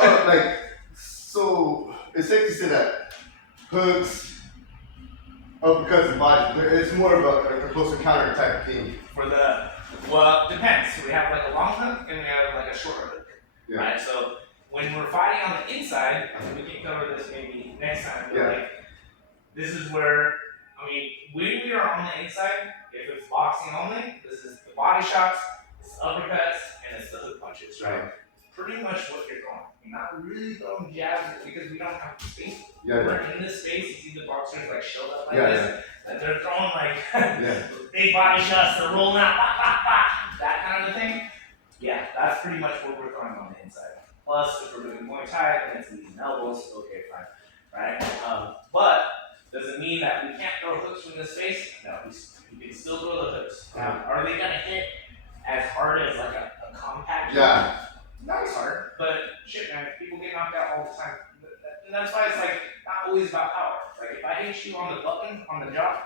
so it's safe to say that hooks, uppercuts, and bodies, it's more of a close encounter type of thing. for the, well, depends. We have like a long hook and we have like a short hook. Yeah. Right? So when we're fighting on the inside, we can cover this maybe next time, but Yeah. like this is where, I mean, when we are on the inside, if it's boxing only, this is the body shots, it's uppercuts, and it's the hook punches, right? Pretty much what you're throwing. You're not really throwing jabs because we don't have the space. Yeah. We're in this space, you see the boxers like showed up like Yeah, this, and they're throwing like Yeah. big body shots, they're rolling out, pop, pop, pop, that kind of a thing. Yeah, that's pretty much what we're throwing on the inside. Plus, if we're doing Muay Thai, then it's knees and elbows, okay, fine, right? But does it mean that we can't throw hooks from this space? No, we can still throw the hooks. Now, are they gonna hit as hard as like a compact hook? Yeah. Not as hard, but shit, man, people get knocked out all the time. And that's why it's like not always about power. Like if I hit you on the button, on the jaw,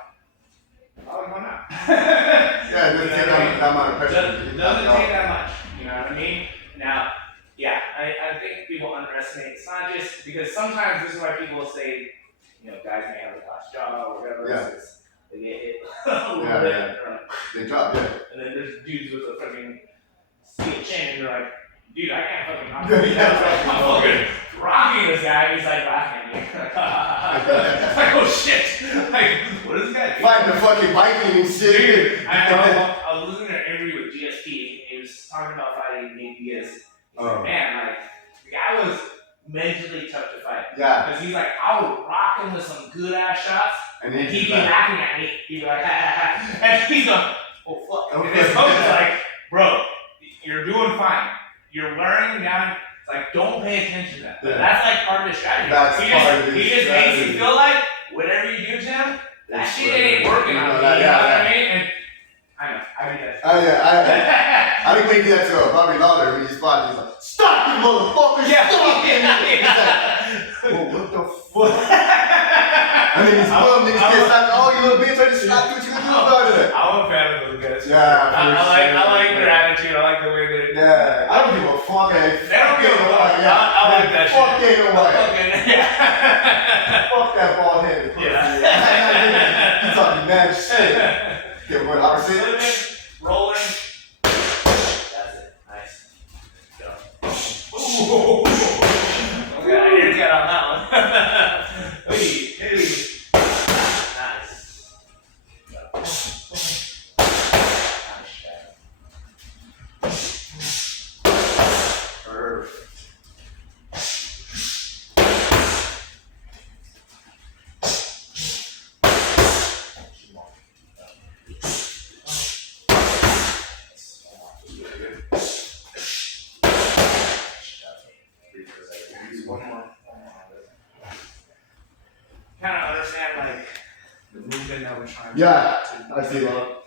probably going out. Yeah, it doesn't take that amount of pressure. Doesn't take that much. You know what I mean? Now, yeah, I think people underestimate. It's not just because sometimes this is why people say, you know, guys may have a glass jaw or whatever. Yeah. It's, they get hit a little Yeah, bit. yeah. And they're like, They drop, yeah. and then there's dudes with a fucking steel chin, and they're like, dude, I can't fucking knock Yeah, him yeah. down. I'm fucking rocking this guy. He's like laughing at me. Like, oh shit. Like, what is this guy doing? Fighting the fucking Viking and shit. Dude, I was listening to an interview with GSP. He was talking about fighting Nate Diaz. He's like, man, like, the guy was mentally tough to fight. Yeah. Because he's like, I would rock him with some good ass shots, And and then he'd be laughing at me. He'd be like, ha ha ha. And he's like, oh fuck. And his coach is like, bro, you're doing fine. You're wearing down. It's like, don't pay attention to that. But Yeah. that's like part of his strategy. That's he part just, of his he just makes strategy. you feel like whatever you do to him, that It's shit right. ain't working You on know me. that, You know yeah, what I mean? And I know. I do that. Oh yeah, I think we do that to Bobby Lawler when he's fought. He's like, "Stop, you motherfucker! Yeah. Stop!" He's like, "Whoa, what the fuck?" And then he's bummed and he gets like, "Oh, you little bitch! I just stopped what you gonna do about it." I'm a fan of those guys. Yeah, I like their attitude. I like the way they. Yeah, I don't give a fuck. They don't give a fuck. Yeah, I like that fuck shit. Dana White. Yeah. Fuck that bald headed. Yeah. You talking mad shit. Get what opposite? Slipping, rolling. That's it. Nice. Go. Ooh. Okay, I didn't get on that one. Hey, hey. Nice. Go. Nice shot. Perfect. Kind of understand like the movement that we're trying Yeah, to I see. develop.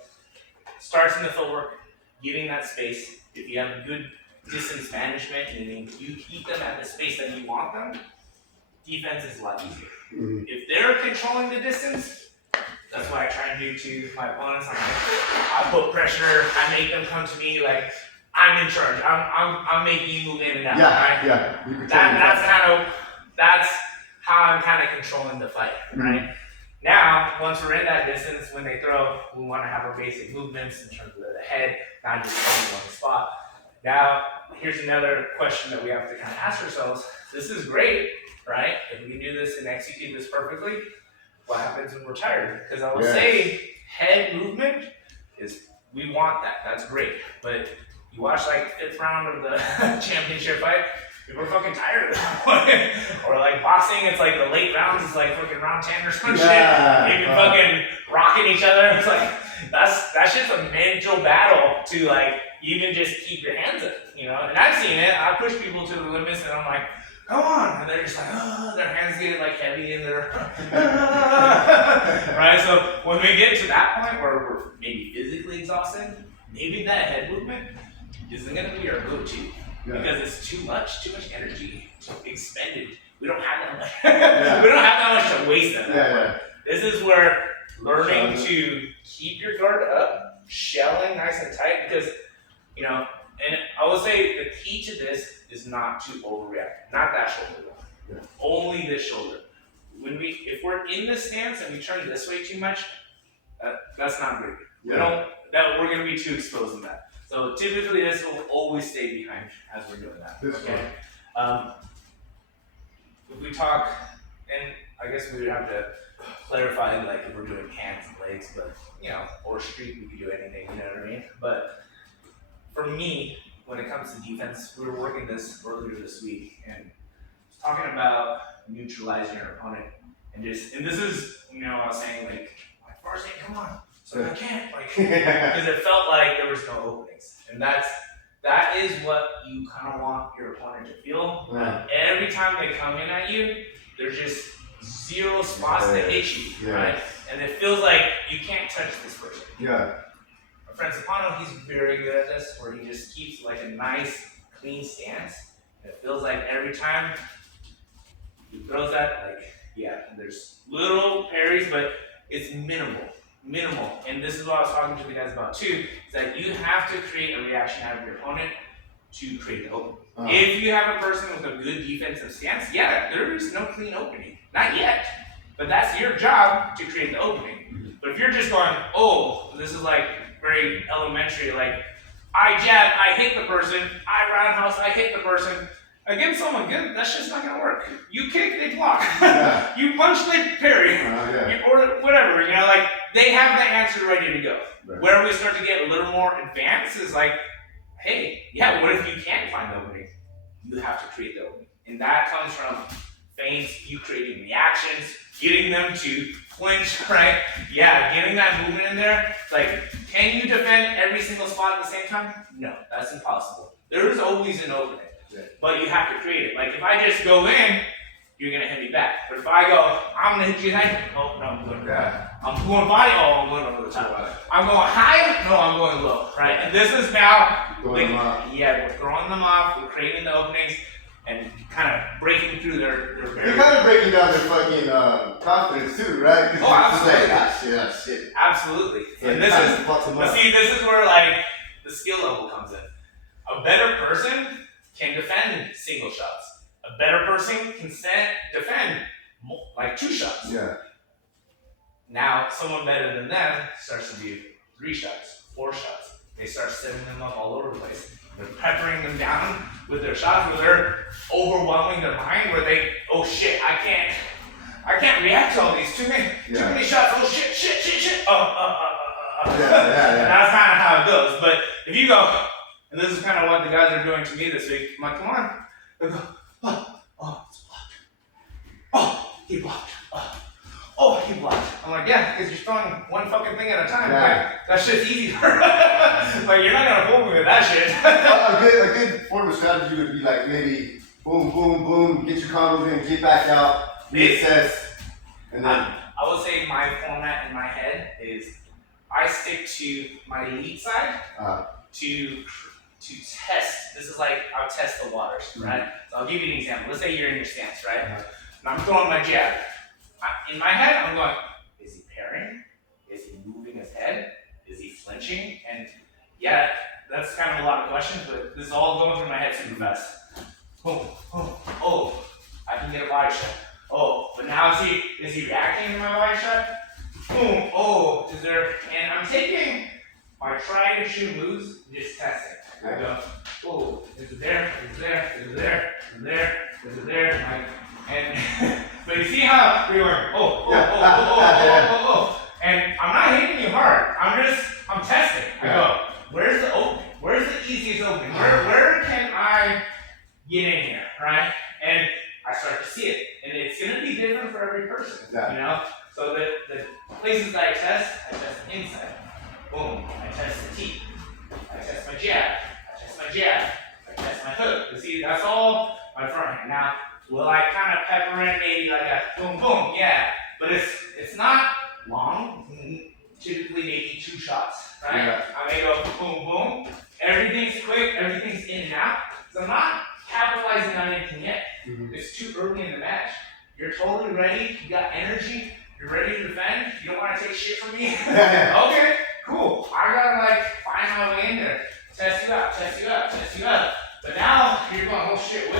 Starts in the footwork, getting that space. If you have good distance management and then you keep them at the space that you want them, defense is a lot easier. Mhm. If they're controlling the distance, that's what I try and do to my opponents. I'm like, I put pressure, I make them come to me like I'm in charge. I'm making you move in and out. Right? Yeah. You can That's how I'm kind of controlling the fight, right? Now, once we're in that distance, when they throw, we want to have our basic movements in terms of the head, not just holding one spot. Now, here's another question that we have to kind of ask ourselves. This is great, right? If we can do this and execute this perfectly, what happens when we're tired? Because I would say head movement is, we want that. That's great. But you watch like 5th round of the championship fight, people are fucking tired at that point. Or like boxing, it's like the late rounds, it's like fucking round 10 or some shit. They've been fucking rocking each other. It's like, that's just a mental battle to like even just keep your hands up, you know? And I've seen it. I push people to the limits and I'm like, come on. And they're just like, oh, their hands get like heavy and they're, right? So when we get to that point where we're maybe physically exhausted, maybe that head movement isn't gonna be our go-to. Because it's too much energy expended. We don't have that much. We don't have that much to waste at that point. This is where learning to keep your guard up, shelling nice and tight, because, you know, and I will say the key to this is not to overreact. Not that shoulder. Yeah. Only this shoulder. If we're in this stance and we turn this way too much, that's not great. Yeah. We're gonna be too exposed in that. So typically this will always stay behind as we're doing that. This Okay. If we talk, and I guess we would have to clarify like if we're doing hands and legs, but you know, or street, we could do anything. You know what I mean? But for me, when it comes to defense, we were working this earlier this week and talking about neutralizing your opponent and this is, you know, I was saying like first thing, come on, so I can't because it felt like there was no openings, and that is what you kind of want your opponent to feel. Yeah. Every time they come in at you, there's just zero spots to hit you, right? And it feels like you can't touch this person. Yeah. My friend Zapano, he's very good at this, where he just keeps like a nice, clean stance. And it feels like every time he throws that, like, yeah, there's little parries, but it's minimal. And this is what I was talking to the guys about too, is that you have to create a reaction out of your opponent to create the opening. If you have a person with a good defensive stance, yeah, there is no clean opening. Not yet. But that's your job to create the opening. But if you're just going, oh, this is like very elementary, like I jab, I hit the person, I roundhouse, I hit the person. Against someone good, that's just not gonna work. You kick, they block. Yeah. You punch, they parry. Or whatever, you know, like they have the answer ready to go. Right. Where we start to get a little more advanced is like, hey, yeah, what if you can't find the opening? You have to create the opening. And that comes from feints, you creating reactions, getting them to flinch, right? Yeah, getting that movement in there. Like, can you defend every single spot at the same time? No, that's impossible. There is always an opening. But you have to create it. Like if I just go in, you're gonna hit me back. But if I go, I'm gonna hit you head. Oh no, I'm going back. I'm going body. Oh, I'm going over the top. I'm going high. No, I'm going low. Right. And this is now, like, yeah, we're throwing them off. We're creating the openings and kind of breaking through their barrier. You're kind of breaking down their fucking confidence too, right? Oh, absolutely. Like, shit. Absolutely. So and this is, but see, this is where like the skill level comes in. A better person can defend single shots. A better person can defend like 2 shots. Yeah. Now, someone better than them starts to do 3 shots, 4 shots. They start setting them up all over the place. They're peppering them down with their shots, where they're overwhelming their mind, where they, oh shit, I can't react to all these. Too many shots. Oh shit. Yeah. And that's kind of how it goes. But if you go, and this is kind of what the guys are doing to me this week. I'm like, come on. They go, oh, it's blocked. Oh, he blocked. Oh, he blocked. I'm like, yeah, because you're throwing one fucking thing at a time. Yeah. Like, that shit's easy. Like, you're not gonna fool me with that shit. a good form of strategy would be like maybe boom, boom, boom, get your combos in, get back out, reassess, and then. I would say my format in my head is I stick to my lead side to test. This is like, I'll test the waters, right? So I'll give you an example. Let's say you're in your stance, right? And I'm throwing my jab. In my head, I'm going, is he parrying? Is he moving his head? Is he flinching? And yeah, that's kind of a lot of questions, but this is all going through my head super fast. Boom, boom, oh, I can get a body shot. Oh, but now is he reacting to my body shot? Boom, oh, and I'm taking my try to shoot moves, just testing. I go, oh, is it there? Is it there? Is it there? Is it there? Is it there? And but you see how we're going, oh. And I'm not hitting you hard. I'm testing. I go, where's the opening? Where's the easiest opening? Where can I get in here, right? And I start to see it. And it's gonna be different for every person. You know? So the places that I test the inside. Boom, I test the teeth. I test my jab. I test my hook. You see, that's all my front hand. Now, will I kind of pepper in maybe like a boom, boom? Yeah. But it's not long. Typically maybe 2 shots, right? Yeah. I may go boom, boom. Everything's quick. Everything's in and out. So I'm not capitalizing on anything yet. It's too early in the match. You're totally ready. You got energy. You're ready to defend. You don't want to take shit Yeah. Okay, cool. I gotta like find my way in there. Test you out, test you out, test you out. But now you're going, oh shit,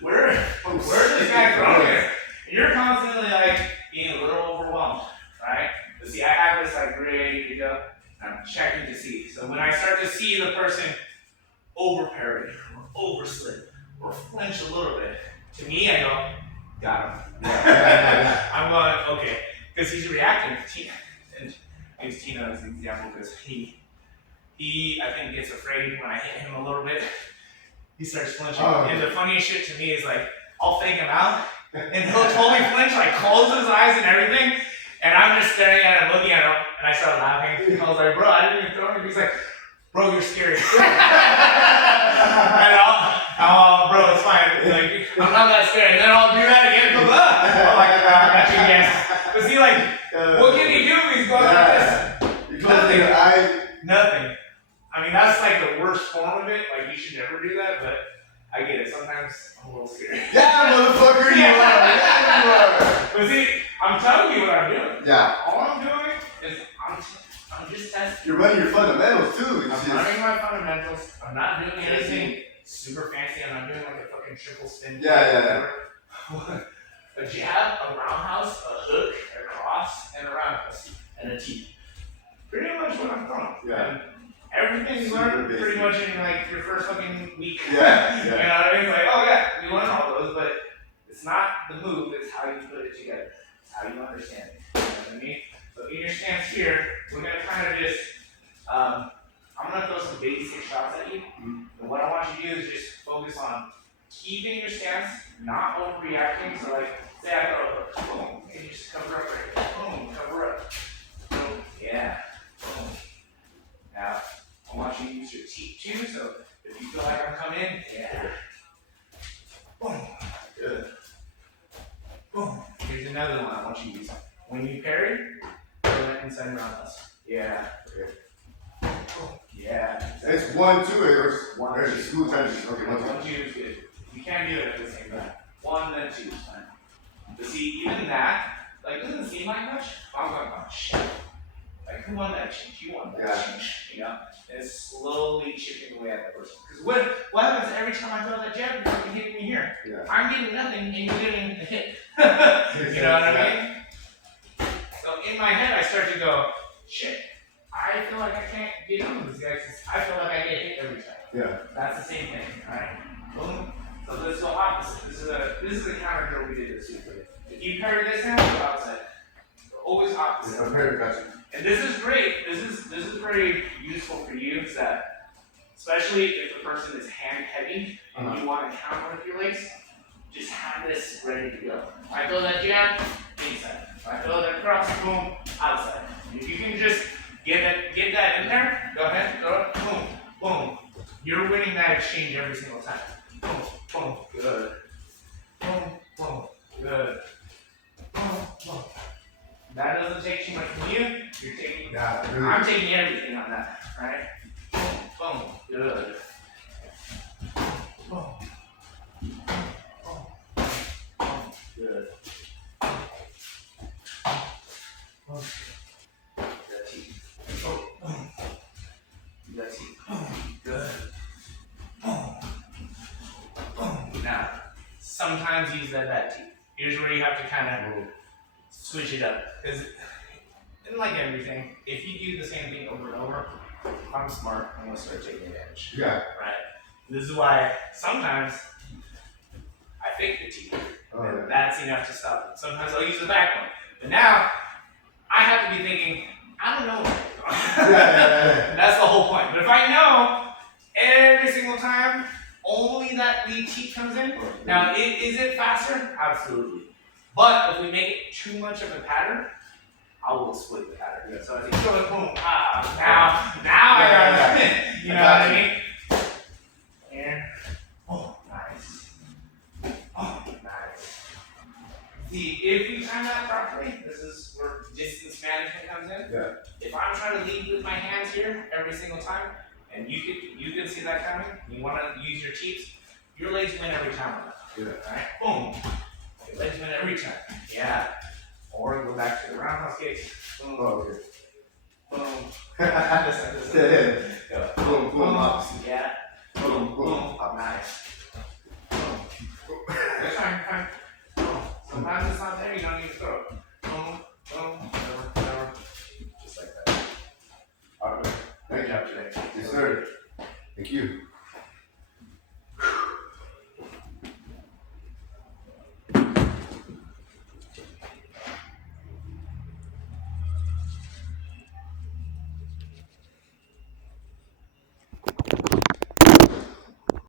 where's this guy from here? And you're constantly like being a little overwhelmed, right? But see, I have this like ready to go. I'm checking to see. So when I start to see the person over parry or overslip or flinch a little bit, to me I go, got him. I'm going, okay, because he's reacting. And I use Tina as an example because he I think gets afraid when I hit him a little bit. He starts flinching. And the funniest shit to me is like, I'll fake him out and he'll totally flinch, like close his eyes and everything. And I'm just staring at him, looking at him, and I start laughing. I was like, bro, I didn't even throw him. He's like, bro, you're scary. And I'll, bro, it's fine. Like, I'm not that scary. And then I'll do that again. I'm like, I got you again. But see, like, what can he do? He's going like this. You close your eyes. Nothing. I mean, that's like the worst form of it. Like, you should never do that, but I get it. Sometimes I'm a little scared. Yeah, motherfucker, you are. Yeah, you are. But see, I'm telling you what I'm doing. Yeah. All I'm doing is I'm just testing. You're running your fundamentals too. I'm running my fundamentals. I'm not doing anything super fancy. I'm not doing like a fucking triple spin. Yeah. A jab, a roundhouse, a hook, a cross, and a roundhouse, and a T. Pretty much what I'm throwing. Yeah. And everything you learn pretty much in like your first fucking week. Yeah. You know what I mean? It's like, oh yeah, we learn all those, but it's not the move, it's how you put it together. It's how you understand it. You know what I mean? So in your stance here, we're gonna kind of just, I'm gonna throw some basic shots at you. And what I want you to do is just focus on keeping your stance, not overreacting. So like, say I throw a hook, boom, and you just cover up right here. Boom, cover up. Boom, yeah, boom. Now, I want you to use your teeth too, so if you feel like I'm coming in, yeah. Boom, good. Boom. Here's another one I want you to use. When you parry, go that inside roundhouse. Yeah. Okay. Yeah. It's 1, 2, or One, there's two. a school time. Okay, 1, 2. 1, 2 is good. You can't do it at the same time. 1, then 2 is fine. But see, even that, like, doesn't seem like much. I'm going, oh shit. Like, who won that change? You won that change. You know? And it's slowly chipping away at the person. Because what happens every time I throw that jab, you're fucking hitting me here? Yeah. I'm getting nothing and you're getting a hit. You know what I mean? So in my head, I start to go, shit, I feel like I can't get on with these guys. I feel like I get hit every time. Yeah. That's the same thing, alright? Boom. So let's go opposite. This is a counter drill we did this week. If you parry this hand, go outside. Always opposite. Yeah, very gotcha. And this is great. This is very useful for you. Is that especially if the person is hand heavy and you want to counter with your legs, just have this ready to go. I throw that jab, inside. I throw that cross, boom, outside. If you can just get that in there, go ahead, throw it, boom, boom. You're winning that exchange every single time. Boom, boom, good. Boom, boom, good. Boom, boom. That doesn't take too much from you. You're taking. Yeah, really. I'm taking everything on that, right? Boom, boom, good. Boom, boom, boom, good. Boom. That teeth. Oh, boom. That teeth. Boom, good. Boom, boom. Now, sometimes use that back teeth. Here's where you have to kind of switch it up, because like everything, if you do the same thing over and over, if I'm smart, I'm gonna start taking advantage. Yeah. Right. This is why sometimes I fake the teeth. Oh, yeah. That's enough to stop it. Sometimes I'll use the back one, but now I have to be thinking, I don't know where to go. Yeah. That's the whole point. But if I know every single time only that lead teeth comes in, now is it faster? Absolutely. But if we make it too much of a pattern, I will split the pattern. Yeah. So I think, boom, now I got it. You know what I mean? And, oh, nice. Oh, nice. See, if you time that properly, this is where distance management comes in. Yeah. If I'm trying to lead with my hands here every single time, and you can see that coming, you want to use your teeth, your legs win every time. Yeah. Alright, boom. Your legs win every time. Yeah. Or go back to the roundhouse kicks. Boom. Oh, okay. Yeah. Boom, boom, ups. Yeah. Boom, boom. Oh, nice. It's fine, fine. Sometimes it's not there, you don't need to throw it. Just like that. Alright. Good job today. Yes, sir. Thank you.